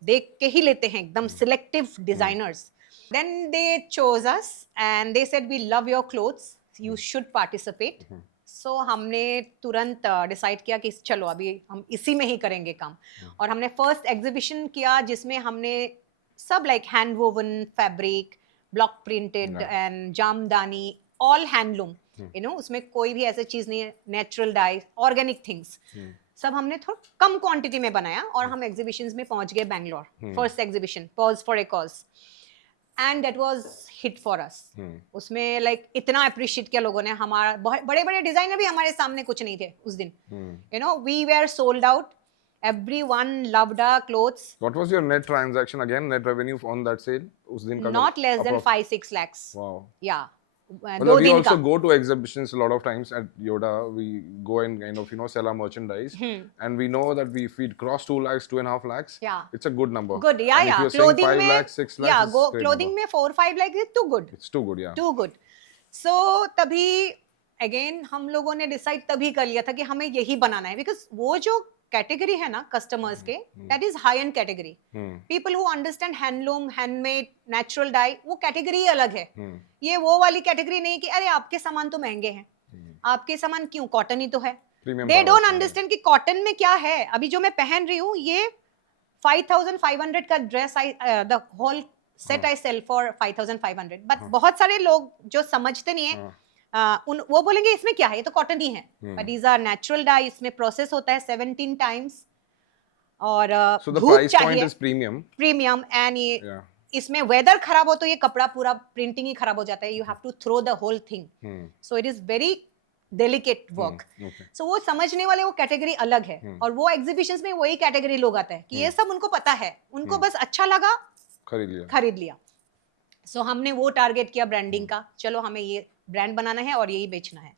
देख के ही लेते हैं, एकदम selective designers. Then they chose us and they said we love your clothes, you should participate. So हमने तुरंत डिसाइड किया कि चलो अभी हम इसी में ही करेंगे काम। और हमने फर्स्ट एग्जीबिशन किया जिसमें हमने सब like hand woven fabric, block printed and jamdani, all handloom, you know, उसमें कोई भी ऐसी चीज नहीं है, नेचुरल डाई, ऑर्गेनिक थिंग्स, सब हमने थोड़ा कम क्वांटिटी में बनाया। और हम एग्जीबिशंस में पहुंच गए Bangalore, first exhibition pause for a cause, and that was hit for us. उसमें लाइक इतना अप्रिशिएट किया लोगों ने। हमारा बड़े बड़े डिजाइनर भी हमारे सामने कुछ नहीं थे उस दिन, you know, we were sold out, everyone loved our clothes. What was your net transaction again, net revenue on that sale? उस दिन का Not less than 5-6 lakhs. Wow. Yeah. Well, we also go to exhibitions a lot of times at Yoda. We go and kind of, you know, sell our merchandise. And we know that if we cross 2 lakhs, 2.5 lakhs, it's a good number. Good, yeah, and yeah. If you're saying 5 lakhs, 6 lakhs, yeah, it's go great clothing number. में 4-5 lakhs is too good. It's too good, yeah. Too good. So तभी again हम लोगों ने decide तभी कर लिया था कि हमें यही बनाना है, बिकॉज वो जो कैटेगरी है ना कस्टमर्स के, that is high and category. People who understand handloom, handmade, natural die, वो कैटेगरी अलग है। ये वो वाली कैटेगरी नहीं कि अरे आपके सामान तो महंगे हैं, आपके सामान क्यों, कॉटन ही तो है। दे डोंट अंडरस्टैंड कि कॉटन में क्या है। अभी जो मैं पहन रही हूँ ये 5500 का dress, the whole set I sell for 5500। But बहुत सारे लोग जो समझते नहीं है, वो बोलेंगे इसमें क्या है, ये तो कॉटन ही है। But these are natural dye, इसमें प्रोसेस होता है 17 टाइम्स और धूप चाहिए, प्रीमियम। एंड ये इसमें वेदर खराब हो तो ये कपड़ा पूरा प्रिंटिंग ही खराब हो जाता है। You have to throw the whole thing, so it is very delicate work. So वो समझने वाले वो कैटेगरी अलग है। और वो एग्जीबिशंस में वही कैटेगरी लोग आते हैं कि ये सब उनको पता है, उनको बस अच्छा लगा, खरीद लिया। सो हमने वो टारगेट किया ब्रांडिंग का, चलो हमें ये ब्रांड बनाना है और यही बेचना है।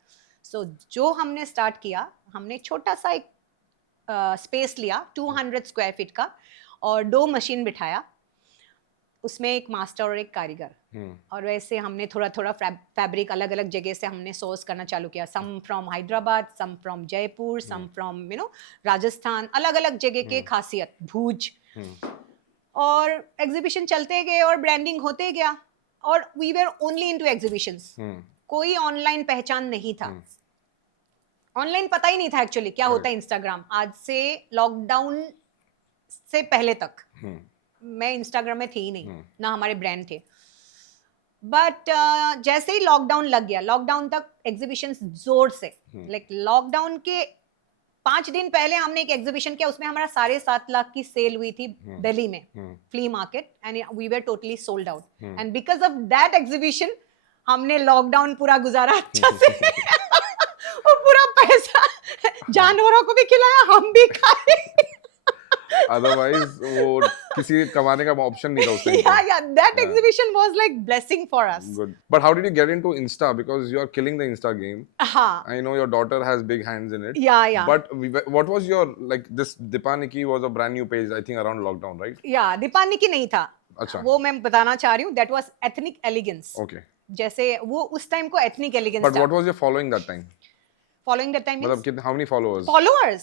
सो जो हमने स्टार्ट किया, हमने छोटा सा एक स्पेस लिया 200 स्क्वायर फीट का, और 2 मशीन बिठाया, उसमें एक मास्टर और एक कारीगर। और वैसे हमने थोड़ा थोड़ा फैब्रिक अलग अलग जगह से हमने सोर्स करना चालू किया, some from Hyderabad, some from Jaipur, some from you know Rajasthan, अलग अलग जगह के खासियत, भूज। और एग्जीबिशन चलते गए और ब्रांडिंग होते गया, और we were only into exhibitions. कोई ऑनलाइन पहचान नहीं था, ऑनलाइन पता ही नहीं था एक्चुअली क्या होता है इंस्टाग्राम। आज से लॉकडाउन से पहले तक मैं इंस्टाग्राम में थी ही नहीं, ना हमारे ब्रांड थे। बट जैसे ही लॉकडाउन लग गया, लॉकडाउन तक एग्जीबिशन जोर से, लाइक लॉकडाउन के 5 दिन पहले हमने एक एग्जीबिशन किया, उसमें हमारा 7.5 लाख की सेल हुई थी दिल्ली में, flea market, and we were totally sold out, and because of that exhibition हमने लॉकडाउन पूरा गुजारा अच्छा से। वो पूरा पैसा जानवरों को भी खिलाया, हम भी खाए। Otherwise, वो किसी कमाने का ऑप्शन नहीं था उस टाइम पे. Yeah, that exhibition was like blessing for us. Good. But how did you get into Insta? Because you are killing the Insta game. हाँ. I know your daughter has big hands in it. Yeah. But what was your, like, this Dipa Nikki was a brand new page, I think around lockdown, right? Yeah, Dipa Nikki नहीं था. अच्छा. वो मैं बताना चाह रही हूँ. That was ethnic elegance. Okay. जैसे वो उस टाइम को ethnic elegance था. But what was your following that time? Following that time means? मतलब कितने, how many followers?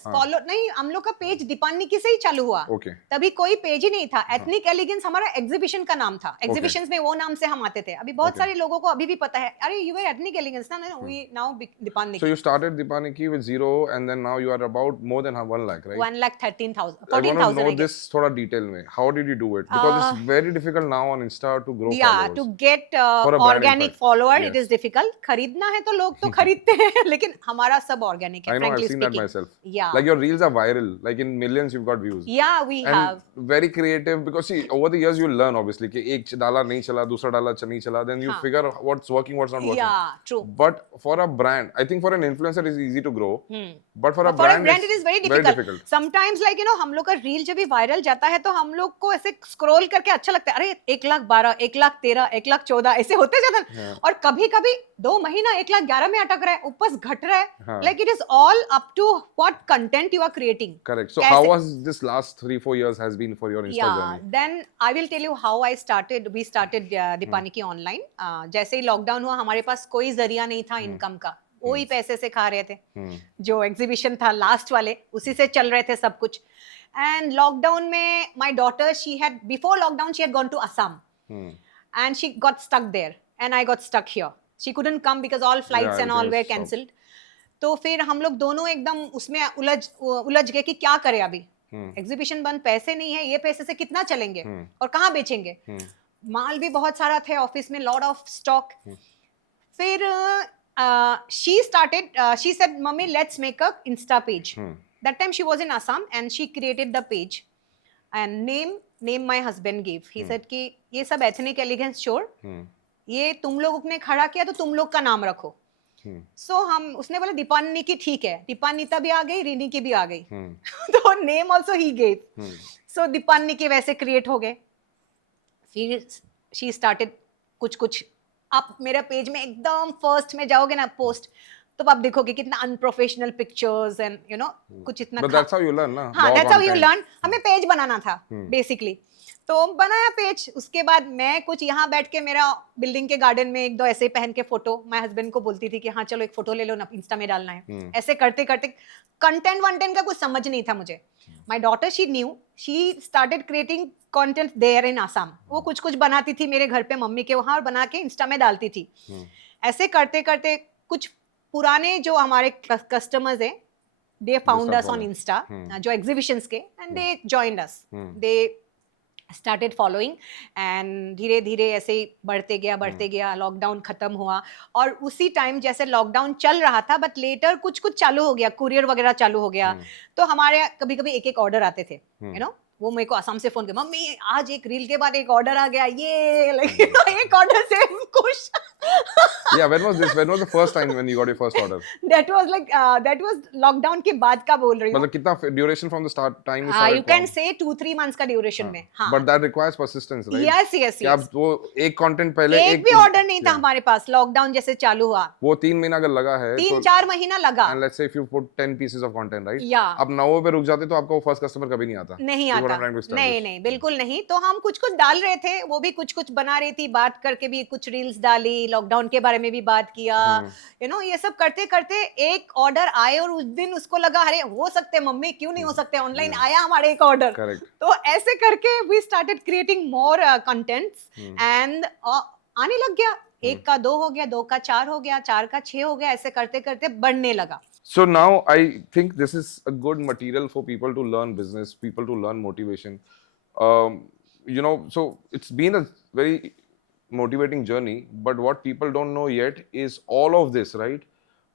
Follow नहीं, हम लोग का पेज दीपानिकी से ही चालू हुआ. Okay. तभी कोई पेज ही नहीं था. एथनिक एलिगेंस हमारा एग्जीबिशन का नाम था. एग्जीबिशंस में वो नाम से हम आते थे. अभी बहुत सारे लोगों को अभी भी पता है, अरे यू वर एथनिक एलिगेंस ना, we now Deepanniki. So you started Dipaniki with 0 and then now you are about more than 1 lakh, right? 1,13,000, I want to 14,000. know this थोड़ा detail में. How did you do it? Because it's very difficult now on Insta to grow followers. To get For a brand organic impact. follower, Yes. it is difficult. खरीदना है तो लोग तो खरीदते हैं, लेकिन हमारा सब organic है. I know, I've frankly seen that speaking. myself. Yeah. Like your reels are viral. Like in millions you've got views. Yeah, we And have. very creative because see, over the years you learn obviously कि एक डाला नहीं चला, दूसरा डाला नहीं चला, then you figure what's working, what's not working. Yeah, true. But for a brand, I think for an influencer it's easy to grow. But for a For a brand brand it is very difficult. Sometimes like हम लोग का reel जब भी viral जाता है तो हम लोग को ऐसे scroll करके अच्छा लगता है, अरे 1,12,000, 1,13,000, 1,14,000 ऐसे होते जाता है. और कभी-कभी 2 महीना 1,11,000 में अटक रहा है, ऊपर घट रहा है. Like it is all up to what content you are creating. Correct. So how was this last 3-4 years has been for your Insta journey? Then I will tell you how I started. We started Dipaniki online. जैसे ही lockdown हुआ हमारे पास कोई जरिया नहीं था income का. वही पैसे से खा रहे थे. जो एग्जीबिशन था लास्ट वाले, उसी से चल रहे थे सब कुछ. And lockdown में my daughter, she had before lockdown she had gone to Assam. And she got stuck there and I got stuck here. She couldn't come because all flights and all were cancelled. तो फिर हम लोग दोनों एकदम उसमें उलझ गए कि क्या करें अभी. एग्जीबिशन बंद, पैसे नहीं है, ये पैसे से कितना चलेंगे और कहाँ बेचेंगे. माल भी बहुत सारा थे ऑफिस में, लॉट ऑफ स्टॉक. फिर she said mummy let's make a Insta page. That time she was in Assam and she created the page and name my husband gave. He said कि ये सब ethnic elegance छोड़, ये तुम लोग ने खड़ा किया तो तुम लोग का नाम रखो. उसने बोला दीपानिकी ठीक है, दीपानिता भी आ गई, रिनिकी भी आ गई. तो नेम ऑल्सो ही गेव. सो दीपानिकी वैसे क्रिएट हो गए. फिर शी स्टार्टेड कुछ. आप मेरा पेज में एकदम फर्स्ट में जाओगे ना पोस्ट, तो आप देखोगे कितना अनप्रोफेशनल पिक्चर्स एंड कुछ इतना. But that's how you learn ना. हाँ, that's how you learn. हमें पेज बनाना था बेसिकली. तो बनाया पेज. उसके बाद मैं कुछ यहाँ बैठ के मेरा बिल्डिंग के गार्डन में 1-2 ऐसे ही पहन के फोटो मैं हस्बैंड को बोलती थी कि हाँ चलो एक फोटो ले लो ना, इंस्टा में डालना है. ऐसे करते करते कंटेंट का कुछ समझ नहीं था मुझे. My daughter she knew, she started creating content there in Assam. वो कुछ बनाती थी मेरे घर पे मम्मी के वहां और बना के इंस्टा में डालती थी. ऐसे करते करते कुछ पुराने जो हमारे कस्टमर्स हैं, they found us on Insta, जो एग्जीबिशंस के, and they joined us. They started following and धीरे धीरे ऐसे ही बढ़ते गया. लॉकडाउन खत्म हुआ और उसी टाइम जैसे लॉकडाउन चल रहा था बट लेटर कुछ चालू हो गया, कुरियर वगैरह चालू हो गया. तो हमारे कभी कभी एक ऑर्डर आते थे. वो मेरे को असम से फोन किया, मम्मी आज एक रील के बाद एक ऑर्डर आ गया, ये एक ऑर्डर से खुश. Yeah, when was this? When was the first time when you got your first order? That was lockdown के बाद का बोल रही हूँ. मतलब कितना duration from the start time? You can say 2-3 months का duration में. हाँ. But that requires persistence, right? Yes. कि आप वो एक content पहले एक भी ऑर्डर नहीं था हमारे पास. लॉकडाउन जैसे चालू हुआ वो 3 महीना अगर लगा है, 3-4 महीना लगा. And let's say if you put 10 pieces of content, right? Yeah. अब 9 पे रुक जाते तो आपका वो फर्स्ट कस्टमर कभी नहीं आता. नहीं आता. नहीं बिल्कुल नहीं. तो हम कुछ डाल रहे थे, वो भी कुछ बना रही थी, बात करके भी कुछ रील्स डाली, लॉकडाउन के बारे में भी बात किया. ये सब करते करते एक ऑर्डर आए और उस दिन उसको लगा अरे हो सकते मम्मी, क्यों नहीं हो सकते, ऑनलाइन आया हमारे एक ऑर्डर. तो ऐसे करके we started creating more contents and आने लग गया. 1 का 2 हो गया, 2 का 4 हो गया, 4 का 6 हो गया. ऐसे करते करते बढ़ने लगा. So now I think this is a good material for people to learn business, people to learn motivation. So it's been a very motivating journey, but what people don't know yet is all of this, right,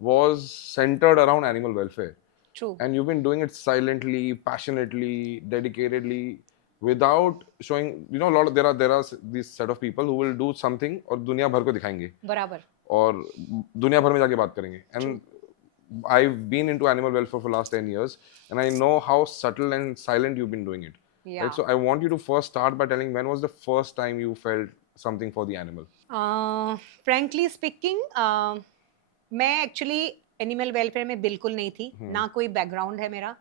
was centered around animal welfare. True. And you've been doing it silently, passionately, dedicatedly, without showing, you know, a lot of, there are this set of people who will do something और दुनिया भर को दिखाएंगे बराबर. और दुनिया भर में जाके बात करेंगे. And I've been into animal welfare for the last 10 years, and I know how subtle and silent you've been doing it. Yeah. Right? So I want you to first start by telling when was the first time you felt something for the animal? Frankly speaking, मैं actually animal welfare में बिल्कुल नहीं थी, ना कोई background है मेरा.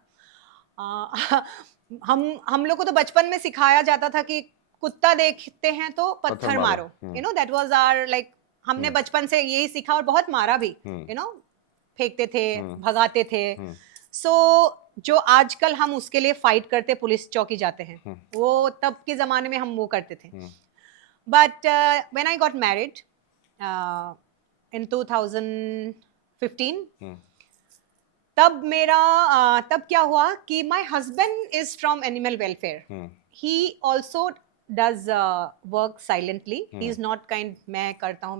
हम लोग को तो बचपन में सिखाया जाता था कि कुत्ता देखते हैं तो पत्थर मारो. You know that was our like, हमने बचपन से यही सीखा और बहुत मारा भी. यू नो, फेंकते थे, भगाते थे. सो जो आजकल हम उसके लिए फाइट करते, पुलिस चौकी जाते हैं, वो तब के जमाने में हम वो करते थे. But when I got married in 2015, तब क्या हुआ कि my husband is from animal welfare. He also does work silently. He is not kind, मैं करता हूँ.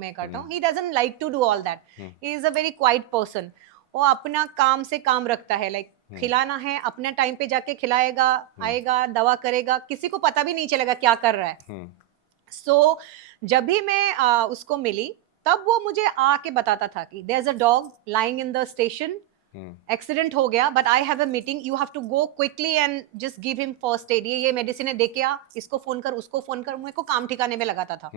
He doesn't like to do all that. He is a very quiet person. वो अपना काम से काम रखता है, like खिलाना है अपने टाइम पे जाके खिलाएगा, आएगा, दवा करेगा, किसी को पता भी नहीं चलेगा क्या कर रहा है. So जब भी मैं उसको मिली, तब वो मुझे आके बताता था कि there's a dog lying in the station, accident हो गया, but I have a meeting, you have to go quickly and just give him first aid. ये मेडिसिन दे के आ, इसको फोन कर, उसको फोन कर. मेरे को काम ठिकाने में लगाता था.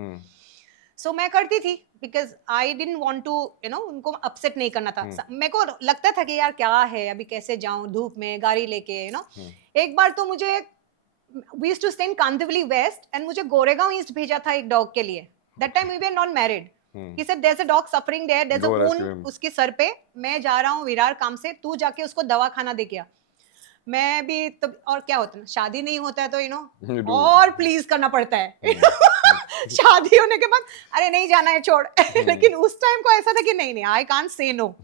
So मैं करती थी because I didn't want to, you know, उनको अपसेट नहीं करना था. मेरे को लगता था कि यार क्या है, अभी कैसे जाऊं धूप में गाड़ी लेके, you know. एक बार तो मुझे we used to stay in Kandivali west and मुझे गोरेगांव ईस्ट भेजा था एक डॉग के लिए. That time we were not married. He said there's a dog suffering there, there's a wound उसके सर पे, मैं जा रहा हूँ विरार काम से, तू जाके उसको दवा खाना दे गया. मैं भी तब, और क्या होता है, शादी नहीं होता है तो यू नो और प्लीज करना पड़ता है. शादी होने के बाद अरे नहीं जाना है छोड़. लेकिन उस टाइम को ऐसा था कि नहीं आई कांट से नो.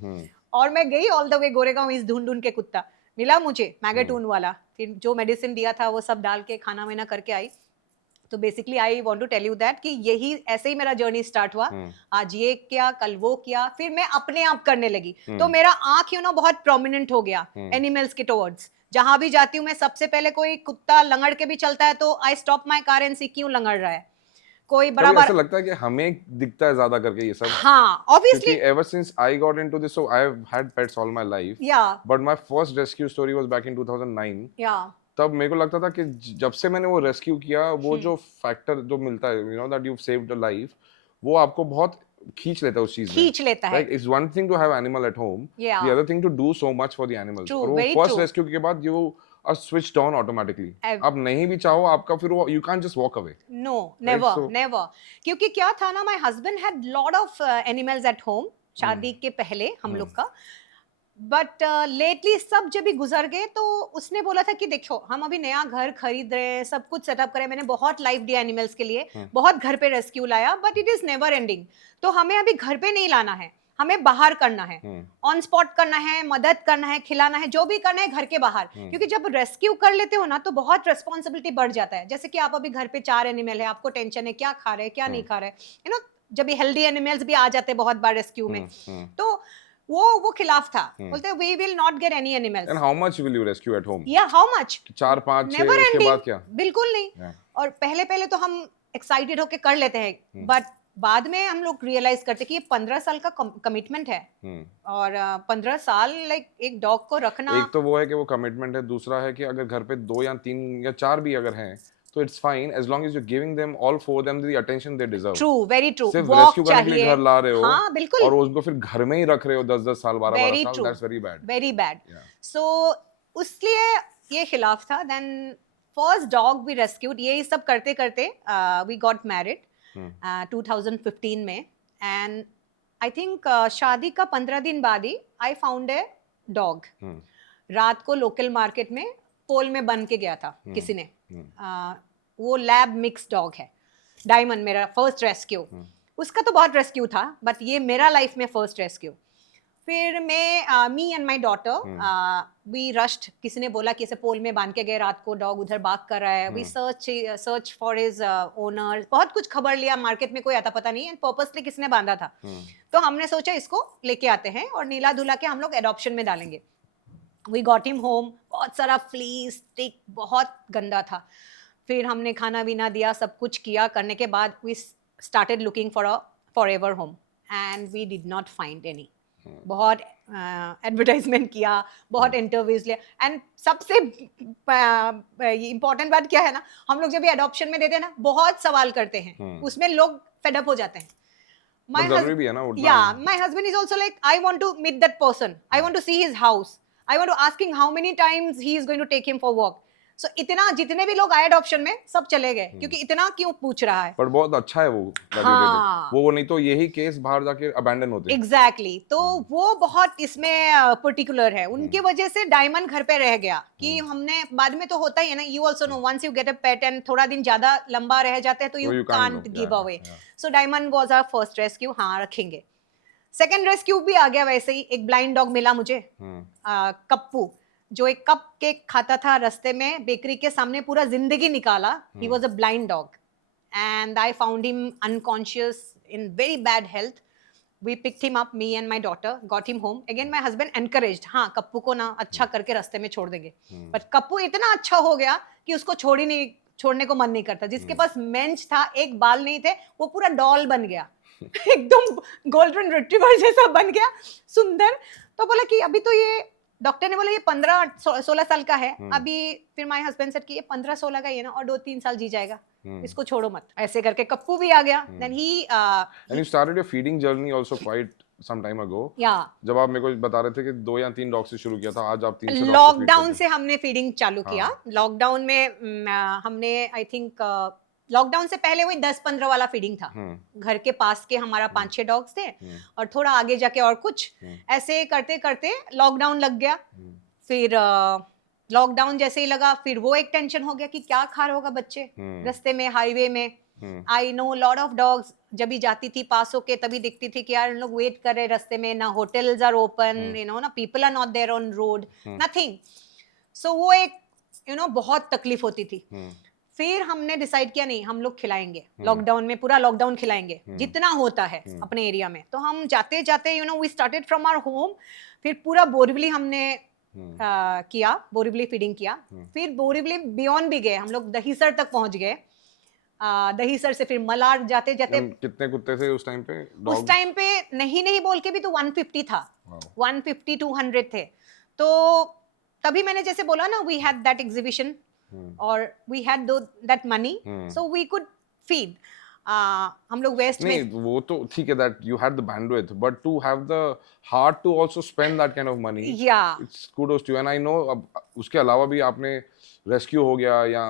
और मैं गई ऑल द वे गोरेगांव इस ढूंढ के, कुत्ता मिला मुझे मैगेटून वाला, फिर जो मेडिसिन दिया था वो सब डाल के खाना वाना करके आई. तो basically I want to tell you that कि यही ऐसे ही मेरा जर्नी स्टार्ट हुआ. आज ये किया, कल वो किया, फिर मैं अपने आप करने लगी. तो मेरा आंख यू नो बहुत प्रोमिनेंट हो गया एनिमल्स के टुवर्ड्स. जहां भी जाती हूँ मैं, सबसे पहले कोई कुत्ता लंगड़ के भी चलता है तो I stop my car and see क्यों लंगड़ रहा है. कोई बराबर ऐसा लगता है कि हमें दिखता है ज्यादा करके ये सब. हाँ, obviously ever since I got into this, so I have had pets all my life. Yeah. But my first rescue story was back in 2009. Yeah. तब मेरे को लगता था कि जब से मैंने वो रेस्क्यू किया, वो जो फैक्टर जो मिलता है, you know that you saved a life, वो आपको बहुत खींच लेता है उस चीज में. खींच लेता है. Like it's one thing to have animal at home. Yeah. The other thing to do so much for the animals. True, और वो very फर्स्ट true. रेस्क्यू के बाद you are switched on automatically. आप नहीं भी चाहो, आपका फिर वो you can't just walk away. No, never, never. क्योंकि क्या था ना, my husband had lot of animals at home. शादी के पहले हम लोग का. बट लेटली सब जब भी गुजर गए तो उसने बोला था कि देखो हम अभी नया घर खरीद रहे हैं, सब कुछ सेटअप करे, मैंने बहुत लाइफ दिया एनिमल्स के लिए, बहुत घर पे रेस्क्यू लाया, but it is never ending. तो हमें अभी घर पे नहीं लाना है, हमें बाहर करना है, ऑन स्पॉट करना है, मदद करना है, खिलाना है, जो भी करना है घर के बाहर. क्योंकि जब रेस्क्यू कर लेते हो ना तो बहुत रेस्पॉन्सिबिलिटी बढ़ जाता है. जैसे कि आप अभी घर पे 4 एनिमल है, आपको टेंशन है क्या खा रहे हैं क्या नहीं खा रहे, यू नो. जब हेल्दी एनिमल्स भी आ जाते हैं बहुत बार रेस्क्यू में, तो वो खिलाफ था. बोलते we will not get any animals. And how much will you rescue at home? या हाउ मच? 4 5 6 Never उसके ending. बाद क्या? बिल्कुल नहीं. और पहले तो हम एक्साइटेड होके कर लेते हैं, बट बाद में हम लोग रियलाइज करते कि ये 15 साल का कमिटमेंट है. और 15 साल लाइक एक डॉग को रखना, एक तो वो है कि वो कमिटमेंट है, दूसरा है कि अगर घर पे 2 या 3 या 4 भी अगर हैं तो it's fine as long as you're giving them all 4 them the attention they deserve. True, very true. सिर्फ वॉक रेस्क्यू करने के लिए चाहिए. घर ला रहे हो, हाँ बिल्कुल. और उसको फिर घर में ही रख रहे हो 10 साल 12 साल, that's very bad. Very bad. So उसलिए ये खिलाफ था. Then first dog we rescued. ये सब करते करते वी गॉट मैरिड 2015 में. एंड आई थिंक शादी का 15 दिन बाद ही आई फाउंड ए डॉग. रात को लोकल मार्केट में पोल में बन के गया था किसी ने. वो लैब मिक्स डॉग है, डायमंड. मेरा फर्स्ट रेस्क्यू. उसका तो बहुत रेस्क्यू था, बट ये मेरा लाइफ में फर्स्ट रेस्क्यू. फिर मैं me and my daughter we rushed, किसी ने बोला कि इसे पोल में बांध के गए रात को, डॉग उधर भाग कर रहा है, we search for his owner, बहुत कुछ खबर लिया, मार्केट में कोई आता पता नहीं, एंड पर्पसली किसने बांधा था। तो हमने सोचा इसको लेके आते हैं और नीला धुला के हम लोग एडॉप्शन में डालेंगे। वी गॉट हिम होम, बहुत सारा फ्ली स्टिक, बहुत गंदा था। फिर हमने खाना वीना दिया, सब कुछ किया, करने के बाद we started looking for a forever home and we did not find any. बहुत एडवर्टाइजमेंट किया, बहुत इंटरव्यूज लिया, एंड सबसे इम्पोर्टेंट बात क्या है ना, हम लोग जब ये अडॉप्शन में देते हैं ना, बहुत सवाल करते हैं, उसमें लोग फेड अप हो जाते हैं। जरूरी भी है ना उतना। Yeah, my husband is also like, I want to meet that person, I want to see his house, I want to ask him how many times he is going to take him for walk. So इतना, जितने भी लोग आए adoption में सब चले गए, क्योंकि इतना क्यों पूछ रहा है। पर बहुत अच्छा है वो that you did it. वो नहीं तो यही केस बाहर जाके अबैंडन होते हैं। एग्जैक्टली, तो वो बहुत इसमें पर्टिकुलर है, उनके वजह से डायमंड घर पे रह गया। कि हमने बाद में तो होता ही है ना, you also know, once you get a pet and थोड़ा दिन ज्यादा लंबा रह जाते हैं तो you can't give away. So Diamond was our first rescue, हाँ रखेंगे। सेकंड रेस्क्यू भी आ गया वैसे ही, एक ब्लाइंड डॉग मिला मुझे, कप्पू, जो एक कप केक खाता था रास्ते में, बेकरी के सामने पूरा जिंदगी निकाला। He was a blind dog and I found him unconscious in very bad health. We picked him up, me and my daughter, got him home. Again my husband encouraged, हाँ कप्पू को ना अच्छा करके रास्ते में छोड़ देंगे। पर कप्पू इतना अच्छा हो गया कि उसको छोड़ने को मन नहीं करता। जिसके पास मेंच था, एक बाल नहीं थे, वो पूरा डॉल बन गया एकदम गोल्डन रिट्रीवर जैसा बन गया, सुंदर। तो बोला कि अभी तो ये, डॉक्टर ने बोला ये 15-16 साल का है अभी। फिर माय हस्बैंड सेड कि ये 15-16 का ही है ना, और 2-3 साल जी जाएगा, इसको छोड़ो मत। ऐसे करके कप्पू भी आ गया। देन ही and you started your feeding journey also quite some time ago. जब आप मेरे को बता रहे थे कि 2 या 3 डॉग से शुरू किया था, आज आप 3 से लॉकडाउन से हमने फीडिंग चालू किया। लॉकडाउन में हमने आई थिंक लॉकडाउन से पहले वही 10-15 वाला फीडिंग था। घर के पास के हमारा 5-6 डॉग्स थे और थोड़ा आगे जाके और कुछ, ऐसे करते करते लॉकडाउन लग गया। फिर लॉकडाउन जैसे ही लगा, फिर वो एक टेंशन हो गया कि क्या खा रहे होगा बच्चे रास्ते में, हाईवे में। I know lot of dogs, जब भी जाती थी पास होके तभी दिखती थी कि यार लोग वेट कर रहे रास्ते में, ना hotels are open, you know ना, people are not there on road, nothing. So वो एक बहुत तकलीफ होती थी। फिर हमने डिसाइड किया नहीं, हम लोग खिलाएंगे लॉकडाउन में, पूरा लॉकडाउन खिलाएंगे जितना होता है अपने एरिया में। तो हम जाते जाते we started from our home. फिर पूरा बोरीवली हमने किया, बोरीवली फीडिंग किया। फिर बोरीवली बियॉन्ड भी गए, हम लोग दहीसर तक पहुंच गए। दहीसर से फिर मलार जाते जाते। कितने कुत्ते थे उस टाइम पे? उस टाइम पे नहीं बोल के भी तो 150 था। 150-200 थे। तो तभी मैंने जैसे बोला ना, वी हैड दैट एग्जीबिशन और we had that money, so we could feed. हम लोग वेस्ट में, नहीं वो तो ठीक है, that you had the bandwidth, but to have the heart to also spend that kind of money, it's kudos to. And I know अब उसके अलावा भी आपने रेस्क्यू हो गया, या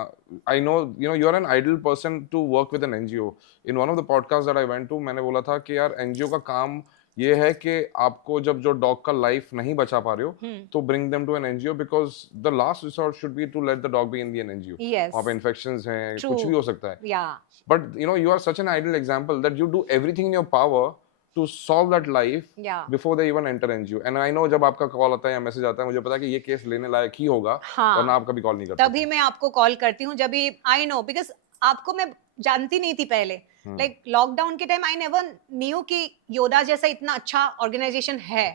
I know you are an ideal person to work with an NGO. In one of the podcast that I went to, मैंने बोला था कि यार एनजीओ का काम ये है कि आपको जब जो डॉग का लाइफ नहीं बचा पा रहे हो तो bring them to an NGO, because the last resort should be to let the dog be in the NGO. वहाँ पे इन्फेक्शंस हैं, कुछ भी हो सकता है। But you are such an ideal example that you do everything in your power to solve that life before they even enter NGO. And I know जब आपका कॉल आता है या मैसेज आता है, मुझे पता है कि ये केस लेने लायक ही होगा, वरना आप कभी कॉल नहीं करते। तभी मैं आपको कॉल करती हूँ जब भी, आई नो, बिकॉज आपको मैं जानती नहीं थी पहले। लाइक लॉकडाउन के टाइम आई नेवर न्यू कि योदा जैसा इतना अच्छा ऑर्गेनाइजेशन है।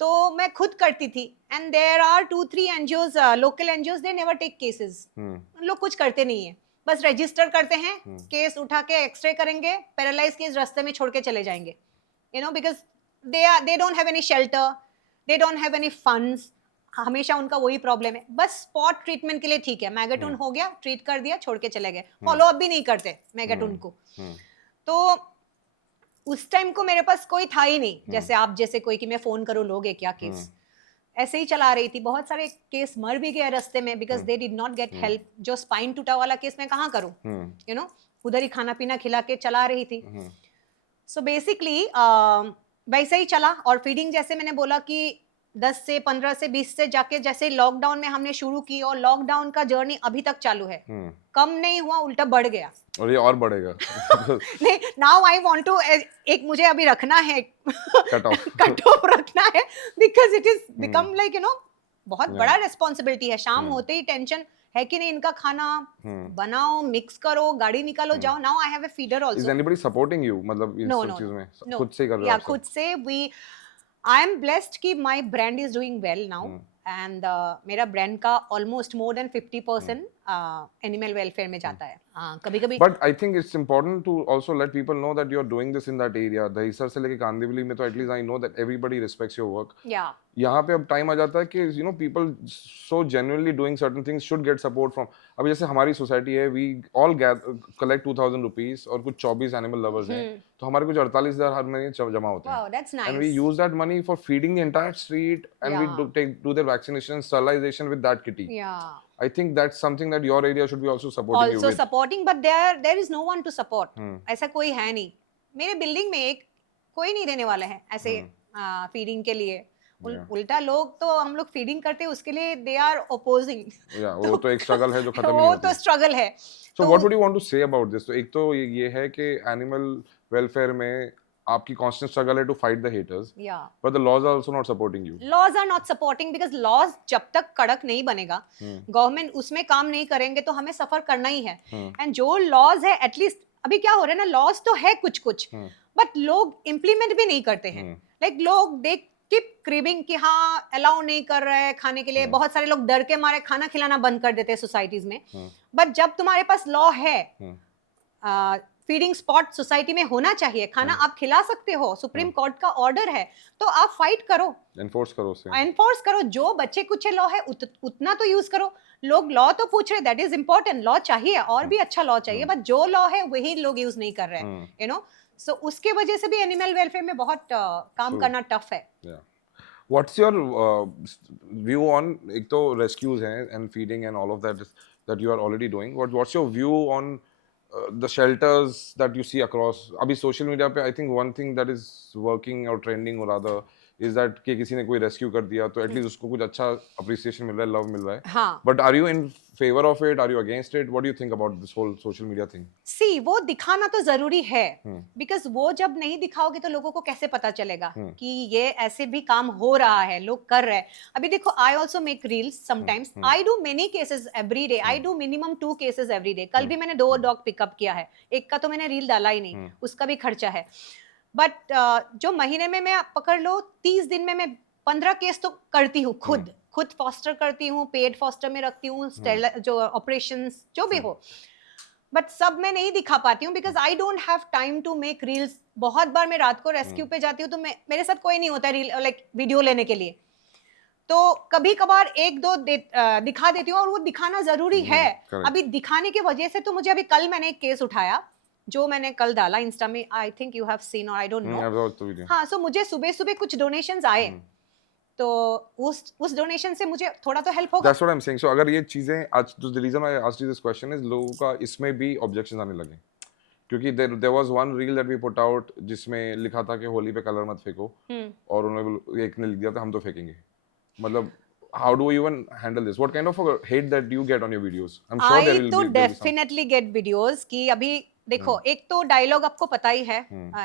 तो मैं खुद करती थी। And there are 2-3 NGOs, local NGOs, they never take cases. लोग कुछ करते नहीं है, बस रजिस्टर करते हैं, केस उठा के एक्सरे करेंगे, पैरालाइज केस रास्ते में छोड़ के चले जाएंगे, because they don't have any shelter, they don't have any funds. हमेशा उनका वही प्रॉब्लम है। बस स्पॉट ट्रीटमेंट के लिए ठीक है, मैगेटून हो गया, ट्रीट कर दिया, छोड़ के चले गए, फॉलो अप भी नहीं करते मैगेटून को। तो उस टाइम को मेरे पास कोई था ही नहीं, जैसे आप जैसे कोई कि मैं फोन करूं लोगे क्या केस। ऐसे ही चला रही थी। बहुत सारे केस मर भी गए रास्ते में because they did not get help. जो स्पाइन टूटा वाला केस मैं कहाँ करूं, उधर ही खाना पीना खिला के चला रही थी। सो बेसिकली वैसे ही चला। और फीडिंग, जैसे मैंने बोला कि 10 से 15 से 20 से जाके जैसे लॉकडाउन में हमने शुरू की और लॉकडाउन का जर्नी अभी तक चालू है, कम नहीं हुआ, उल्टा बढ़ गया। और ये और बढ़ेगा। नहीं, नाउ आई वांट टू, एक मुझे अभी रखना है, कट ऑफ कट ऑफ रखना है, because it is become like बहुत बड़ा रिस्पॉन्सिबिलिटी है। शाम होते ही टेंशन है कि नहीं, इनका खाना बनाओ, मिक्स करो, गाड़ी निकालो, जाओ। Now I have a feeder also. Is anybody supporting you, मतलब इस सब चीज में खुद से कर रहे हो या आप सब? खुद से वी, आई एम ब्लेस्ड कि my brand is doing well now, and मेरा ब्रांड का almost more than 50% animal welfare में जाता है। कभी कभी but I think it's important to also let people know that you are doing this in that area. Dahisar से लेके कांदिवली में तो at least I know that everybody respects your work. या यहाँ पे अब टाइम आ जाता है कि you know people so genuinely doing certain things should get support from. अभी जैसे हमारी सोसाइटी है, वी ऑल कलेक्ट 2000 रुपीज और कुछ 24 एनिमल लवर्स हैं, तो हमारे कुछ 48,000 हर महीने जमा होते हैं। Wow, that's And we nice. use that money for feeding the entire street, and we do their vaccination, sterilization with that kitty. या I think that's something that your area should be also supporting you also with. Supporting, but there is no one to support. ऐसा कोई है नहीं मेरे building में, एक कोई नहीं देने वाला है ऐसे फीडिंग के लिए। उल्टा लोग तो, हम लोग फीडिंग करते हैं उसके लिए दे आर ओपोजिंग। Yeah, वो तो एक struggle है जो खत्म नहीं वो होती। तो स्ट्रगल है। So what would you want to say about this? तो एक तो ये है कि animal welfare में आपकी constant struggle है to fight the haters, या but the laws are also not supporting you. Laws are not supporting, because laws जब तक कड़क नहीं बनेगा, गवर्नमेंट उसमें काम नहीं करेंगे, तो हमें सफर करना ही है। एंड जो लॉज है, एटलीस्ट अभी क्या हो रहा है ना, लॉज तो है कुछ कुछ, बट लोग इम्प्लीमेंट भी नहीं करते हैं। लाइक लोग दे कीप क्रेविंग कि हाँ अलाउ नहीं कर रहे हैं खाने के लिए। बहुत सारे लोग डर के मारे खाना खिलाना बंद कर देते हैं सोसाइटीज में। बट जब तुम्हारे पास लॉ है, फीडिंग स्पॉट सोसाइटी में होना चाहिए, खाना आप खिला सकते हो, सुप्रीम कोर्ट का ऑर्डर है, तो आप फाइट करो, Enforce करो उसे। एनफोर्स करो। जो बच्चे कुछ लॉ है उतना तो यूज करो। लोग लॉ तो पूछ रहे, दैट इज इंपॉर्टेंट, लॉ चाहिए और भी अच्छा लॉ चाहिए, बट जो लॉ है वही लोग यूज नहीं कर रहे हैं, यू नो। सो उसके वजह से भी एनिमल वेलफेयर में बहुत काम करना टफ है। What's your view on, एक तो rescues हैं and feeding and all of that you are already doing. What's your view on the shelters that you see across? अभी social media पे I think one thing that is working or trending or rather is that कि किसी ने कोई rescue कर दिया तो at least उसको कुछ अच्छा appreciation मिल रहा है, love मिल रहा है। हाँ। But are you in favor of it? Are you against it? What do you think about this whole social media thing? सी, वो दिखाना तो जरूरी है, बिकॉज वो जब नहीं दिखाओगे तो लोगों को कैसे पता चलेगा कि ये ऐसे भी काम हो रहा है, लोग कर रहे हैं। अभी देखो, I also make reels sometimes, I do many cases every day, I do minimum 2 cases every day. कल भी मैंने 2 डॉग पिकअप किया है, एक का तो मैंने रील डाला ही नहीं, उसका भी खर्चा है। बट जो महीने में मैं पकड़ लो 30 दिन में मैं 15 केस तो करती हूँ खुद फॉस्टर करती हूँ, पेड फॉस्टर में रखती हूँ, जो ऑपरेशंस जो भी हो, बट सब मैं नहीं दिखा पाती हूँ because I don't have time to make reels. बहुत बार मैं रात को रेस्क्यू पे जाती हूँ तो मेरे साथ कोई नहीं होता रील लाइक वीडियो लेने के लिए, तो कभी कभार 1-2 दिखा देती हूँ, और वो दिखाना जरूरी है। अभी दिखाने की वजह से तो मुझे, अभी कल मैंने एक केस उठाया जो मैंने कल डाला इंस्टा में, I think you have seen और आई डोंट नो। हाँ, सो मुझे सुबह सुबह कुछ डोनेशंस आए, तो उस डोनेशन से मुझे थोड़ा तो हेल्प होगा। That's what I'm saying. So अगर ये चीजें आज, the reason I asked you this question is लोगों का इसमें भी objections आने लगे, क्योंकि there was one reel that we put out जिसमें लिखा था कि होली पे कलर मत फेंको, और उन्होंने एक ने लिख दिया था हम तो फेंकेंगे। मतलब how do you even handle this? What kind of a hate that you get on your videos? I'm sure there will be. I तो definitely get videos कि अभी देखो, एक तो डायलॉग आपको पता ही है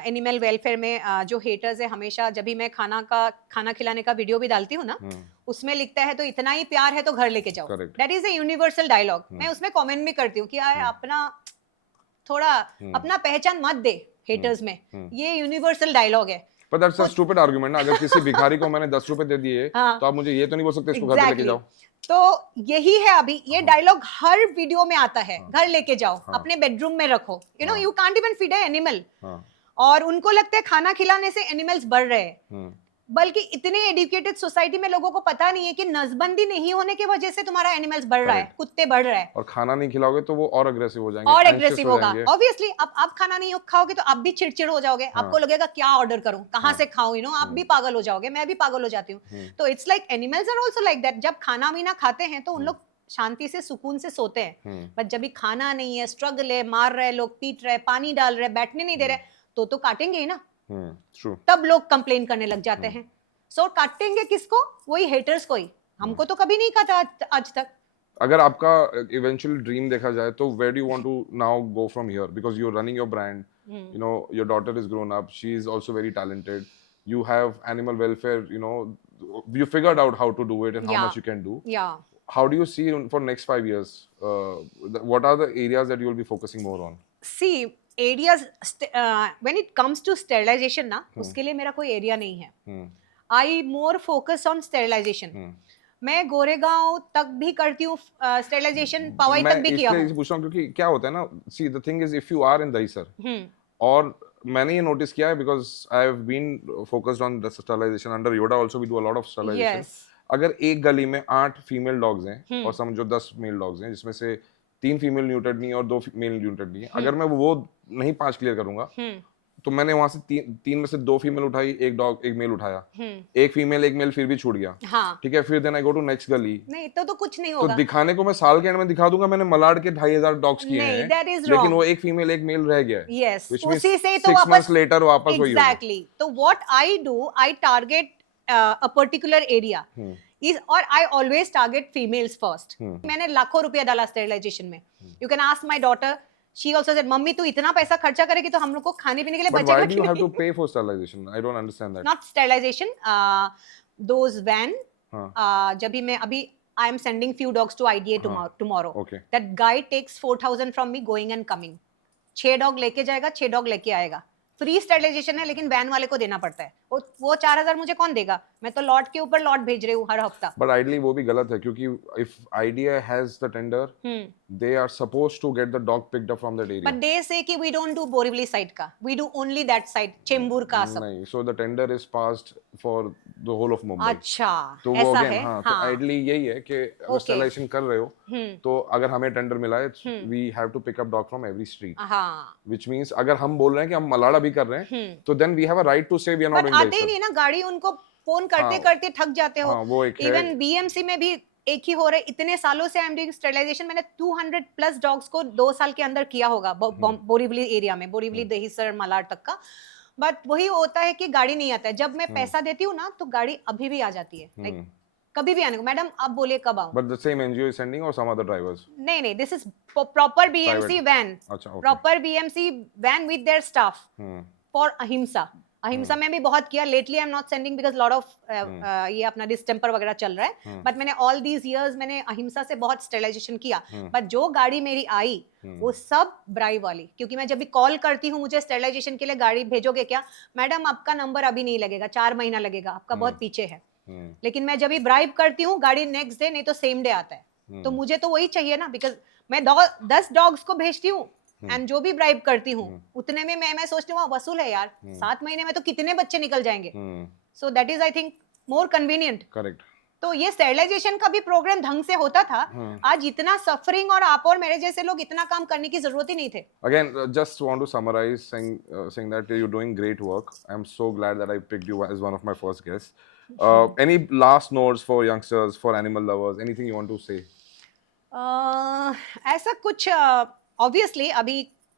एनिमल वेलफेयर में, जो हेटर्स है हमेशा, जब भी मैं खाना खिलाने का वीडियो भी डालती हूँ ना, उसमें लिखता है तो इतना ही प्यार है तो घर लेके जाओ। That is a universal dialogue. मैं उसमें कमेंट भी करती हूँ कि यार अपना थोड़ा अपना पहचान मत दे हेटर्स में, ये यूनिवर्सल डायलॉग है। But that's a stupid argument ना। अगर किसी भिखारी को मैंने 10 रुपए दे दिए, तो आप मुझे ये तो नहीं बोल सकते इसको घर पे लेके जाओ। तो यही है, अभी ये डायलॉग हर वीडियो में आता है, घर लेके जाओ, अपने बेडरूम में रखो, you know, you can't even feed animal. और उनको लगता है खाना खिलाने से एनिमल्स बढ़ रहे हैं, बल्कि इतने एजुकेटेड सोसाइटी में लोगों को पता नहीं है कि नसबंदी नहीं होने की वजह से तुम्हारा एनिमल्स बढ़ रहा है, कुत्ते बढ़ रहे हैं। और खाना नहीं खिलाओगे तो वो और अग्रेसिव हो जाएंगे, और एग्रेसिव होगा ऑब्वियसली। अब आप खाना नहीं खाओगे तो आप भी चिड़चिड़ हो जाओगे, आपको लगेगा क्या ऑर्डर करूं, कहां से खाऊं, यू नो, आप भी पागल हो जाओगे, मैं भी पागल हो जाती हूँ। तो it's like animals are also like that. जब खाना वीना खाते हैं तो उन लोग शांति से सुकून से सोते हैं, बट जब भी खाना नहीं है, स्ट्रगल है, मार रहे लोग, पीट रहे, पानी डाल रहे, बैठने नहीं दे रहे, तो काटेंगे ही ना। तब लोग कंप्लेन करने लग जाते हैं। सो काटेंगे किसको? वही हेटर्स को ही। हमको तो कभी नहीं काटा आज तक। अगर आपका इवेंचुअल ड्रीम देखा जाए तो where do you want to now go from here, because you are running your brand, you know, your daughter is grown up, she is also very talented, you have animal welfare, you know, you figured out how to do it and how Yeah. much you can do. Yeah. How do you see for next 5 years, what are the areas that you will be focusing more on? See, areas when it comes to sterilization ना, उसके लिए मेरा कोई area नहीं है। I more focus on sterilization. मैं गोरेगांव तक भी करती हूँ स्टेरिलाइजेशन, पवाई तक भी किया मैं हूँ। इसलिए पूछ रहा हूँ क्योंकि क्या होता है ना, see the thing is if you are in Dahisar, और मैंने ये नोटिस किया है because I have been focused on sterilization under YODA also, we do a lot of sterilization. Yes. अगर एक गली में 8 फीमेल डॉग्स हैं और समझो 10 मेल डॉग्स हैं, जिसमें से 3 फीमेल न्यूटर्ड नहीं है और 2 मेल न्यूटर्ड नहीं है, अगर मैं वो नहीं 5 क्लियर करूंगा, तो मैंने वहां से तीन में से 2 फीमेल उठाई, एक मेल उठाया, एक फीमेल एक मेल फिर भी छूट गया। हाँ। ठीक है, फिर then I go to next गली। नहीं तो कुछ नहीं तो होगा। दिखाने को मैं साल के एंड में दिखा दूंगा मैंने मलाड के 2500 डॉग्स किए नहीं, हैं, that is लेकिन wrong. वो एक फीमेल एक मेल रह गया है। Yes. Which means उसी से ही तो 6 months later वापस वही होगा। Exactly. तो what I do, I target a particular area. और I always target females first. मैंने लाखों रुपया डाला स्टेरिलाइजेशन में। You can ask my daughter. She also said, "mummy तू इतना पैसा खर्चा करेगी तो हम लोग को खाने पीने के लिए But बचेगा why कि do you have नहीं?" to pay for sterilization? I don't understand that. Not sterilization. Those van. जब भी मैं अभी I am sending few dogs to IDA tomorrow. Okay. That guy takes 4,000 from me going and coming. 6 dog लेके जाएगा, 6 dog लेके आएगा। Free sterilisation है, लेकिन वैन वाले को देना पड़ता है। वो 4,000 मुझे कौन देगा? मैं तो लॉट के ऊपर लॉट भेज रही हूँ हर हफ्ता। But ideally वो भी गलत है, क्योंकि if IDA has the tender, they are supposed to get the dog picked up from that area. But they say कि we don't do Borivali side का, we do only that side, Chembur का सब। नहीं, so the tender is passed for the whole of Mumbai. अच्छा, तो वो ऐसा again, है। हाँ, तो ideally यही है कि अगर sterilization कर रहे हो, तो अगर हमें टेंडर मिला है, we have to pick up dog from every street. हाँ। Which means अगर हम बोल रहे हैं कि हम मलाड़ा भी कर रहे हैं, तो then we have a right to say we are not But doing आते ही this. नहीं ना, गाड़ी उनको फोन करते करते थक जाते हो। हाँ, वो एक है। इवन BMC में भी एक ही हो रहा है। इतने सालों से आई एम डूइंग स्टेरिलाइजेशन, मैंने 200 प्लस डॉग्स को 2 साल के अंदर किया होगा बोरीवली एरिया में, बोरीवली दहीसर मलाड तक का। बट वही होता है कि गाड़ी नहीं आता है। जब मैं पैसा देती हूँ ना, तो गाड़ी अभी भी आ जाती है। लाइक कभी भी आने को, मैडम आप बोलिए कब आऊं। But the same NGO is sending or some other drivers? नहीं, this is proper BMC van, अच्छा, okay. Proper BMC van with their staff for Ahimsa. Ahimsa में भी बहुत किया। Lately I am not sending because lot of ये अपना distemper वगैरह चल रहा है। बट मैंने ऑल दीज इयर्स मैंने अहिंसा से बहुत स्टेरिलाइजेशन किया। बट जो गाड़ी मेरी आई वो सब ब्राइब वाली, क्योंकि मैं जब भी कॉल करती हूँ मुझे स्टेरिलाइजेशन के लिए गाड़ी भेजोगे क्या, मैडम आपका नंबर अभी नहीं लगेगा, 4 महीना लगेगा, आपका बहुत पीछे है। लेकिन मैं जब भी ब्राइब करती हूँ गाड़ी नेक्स्ट डे नहीं तो सेम डे आता है। तो मुझे तो वही चाहिए ना, बिकॉज मैं 10 डॉग्स को भेजती हूँ एंड जो भी ब्राइब करती हूँ उतने में मैं सोचती हूँ वसूल है यार। 7 महीने में तो कितने बच्चे निकल जाएंगे। So that is I think more convenient. Correct. तो ये स्टेरिलाइजेशन का भी प्रोग्राम ढंग से होता था। आज इतना सफरिंग और आप और मेरे जैसे लोग इतना काम करने की जरूरत ही नहीं थे। Again, just want to summarize saying that you're doing great work. I'm so glad that I picked you as one of my first guests. Any last notes for youngsters, for animal lovers, anything you want to say? ऐसा कुछ obviously अभी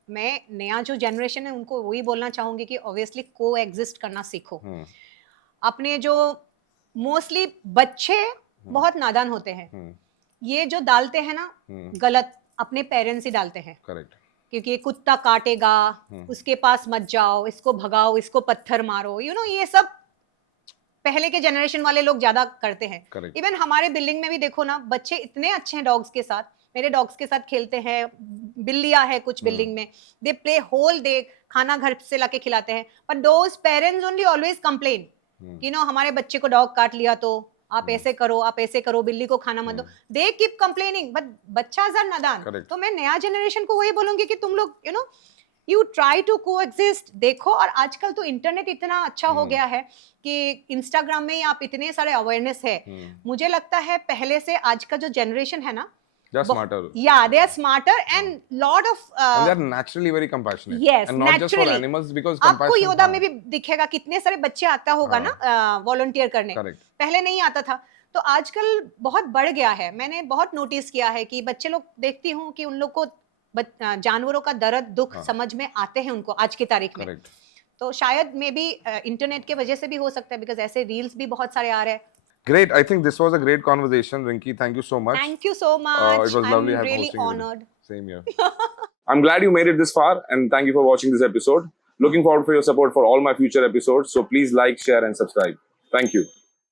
मैं नया जो generation है उनको वही बोलना चाहूंगी कि ऑब्वियसली को एग्जिस्ट करना सीखो। अपने जो मोस्टली बच्चे बहुत नादान होते हैं, ये जो डालते हैं ना गलत, अपने पेरेंट्स ही डालते हैं। करेक्ट। क्योंकि कुत्ता काटेगा, उसके पास मत जाओ, इसको भगाओ, इसको पत्थर मारो, यू नो ये सब पहले के जनरेशन वाले लोग ज्यादा करते हैं। इवन हमारे बिल्डिंग में भी देखो ना, बच्चे इतने अच्छे हैं डॉग्स के साथ, मेरे डॉग्स के साथ खेलते हैं, बिल्लियां है कुछ बिल्डिंग में, दे प्ले होल डे, खाना घर से लाके खिलाते हैं। But those parents only always complain कि नो हमारे बच्चे को डॉग काट लिया तो आप ऐसे करो, आप ऐसे करो, बिल्ली को खाना मत दो। दे कीप कंप्लेनिंग, बट बच्चा जर नादान। तो मैं नया जनरेशन को वही बोलूंगी कि तुम लोग you know you try to coexist. देखो, और आजकल तो इंटरनेट इतना अच्छा हो गया है कि इंस्टाग्राम में आप इतने सारे अवेयरनेस है। मुझे लगता है पहले से आज का जो जनरेशन है ना, They're smarter. Yeah, they're smarter and lot of. And they're naturally very compassionate. Yes, and not just for naturally. animals, because आपको compassion. योदा में भी दिखेगा कितने सारे बच्चे आता होगा ना वॉलंटियर करने। Correct. पहले नहीं आता था, तो आजकल बहुत बढ़ गया है। मैंने बहुत नोटिस किया है कि बच्चे लोग, देखती हूँ कि उन लोग को जानवरों का दर्द दुख समझ में आते हैं उनको आज की तारीख में। Correct. तो शायद मे बी इंटरनेट के वजह से भी हो सकता है, बिकॉज ऐसे रील्स भी बहुत सारे आ रहे हैं. Great. I think this was a great conversation, Rinki. Thank you so much. Thank you so much. It was lovely I'm really hosting you. honored. Same here. I'm glad you made it this far, and thank you for watching this episode. Looking forward for your support for all my future episodes. So please like, share, and subscribe. Thank you.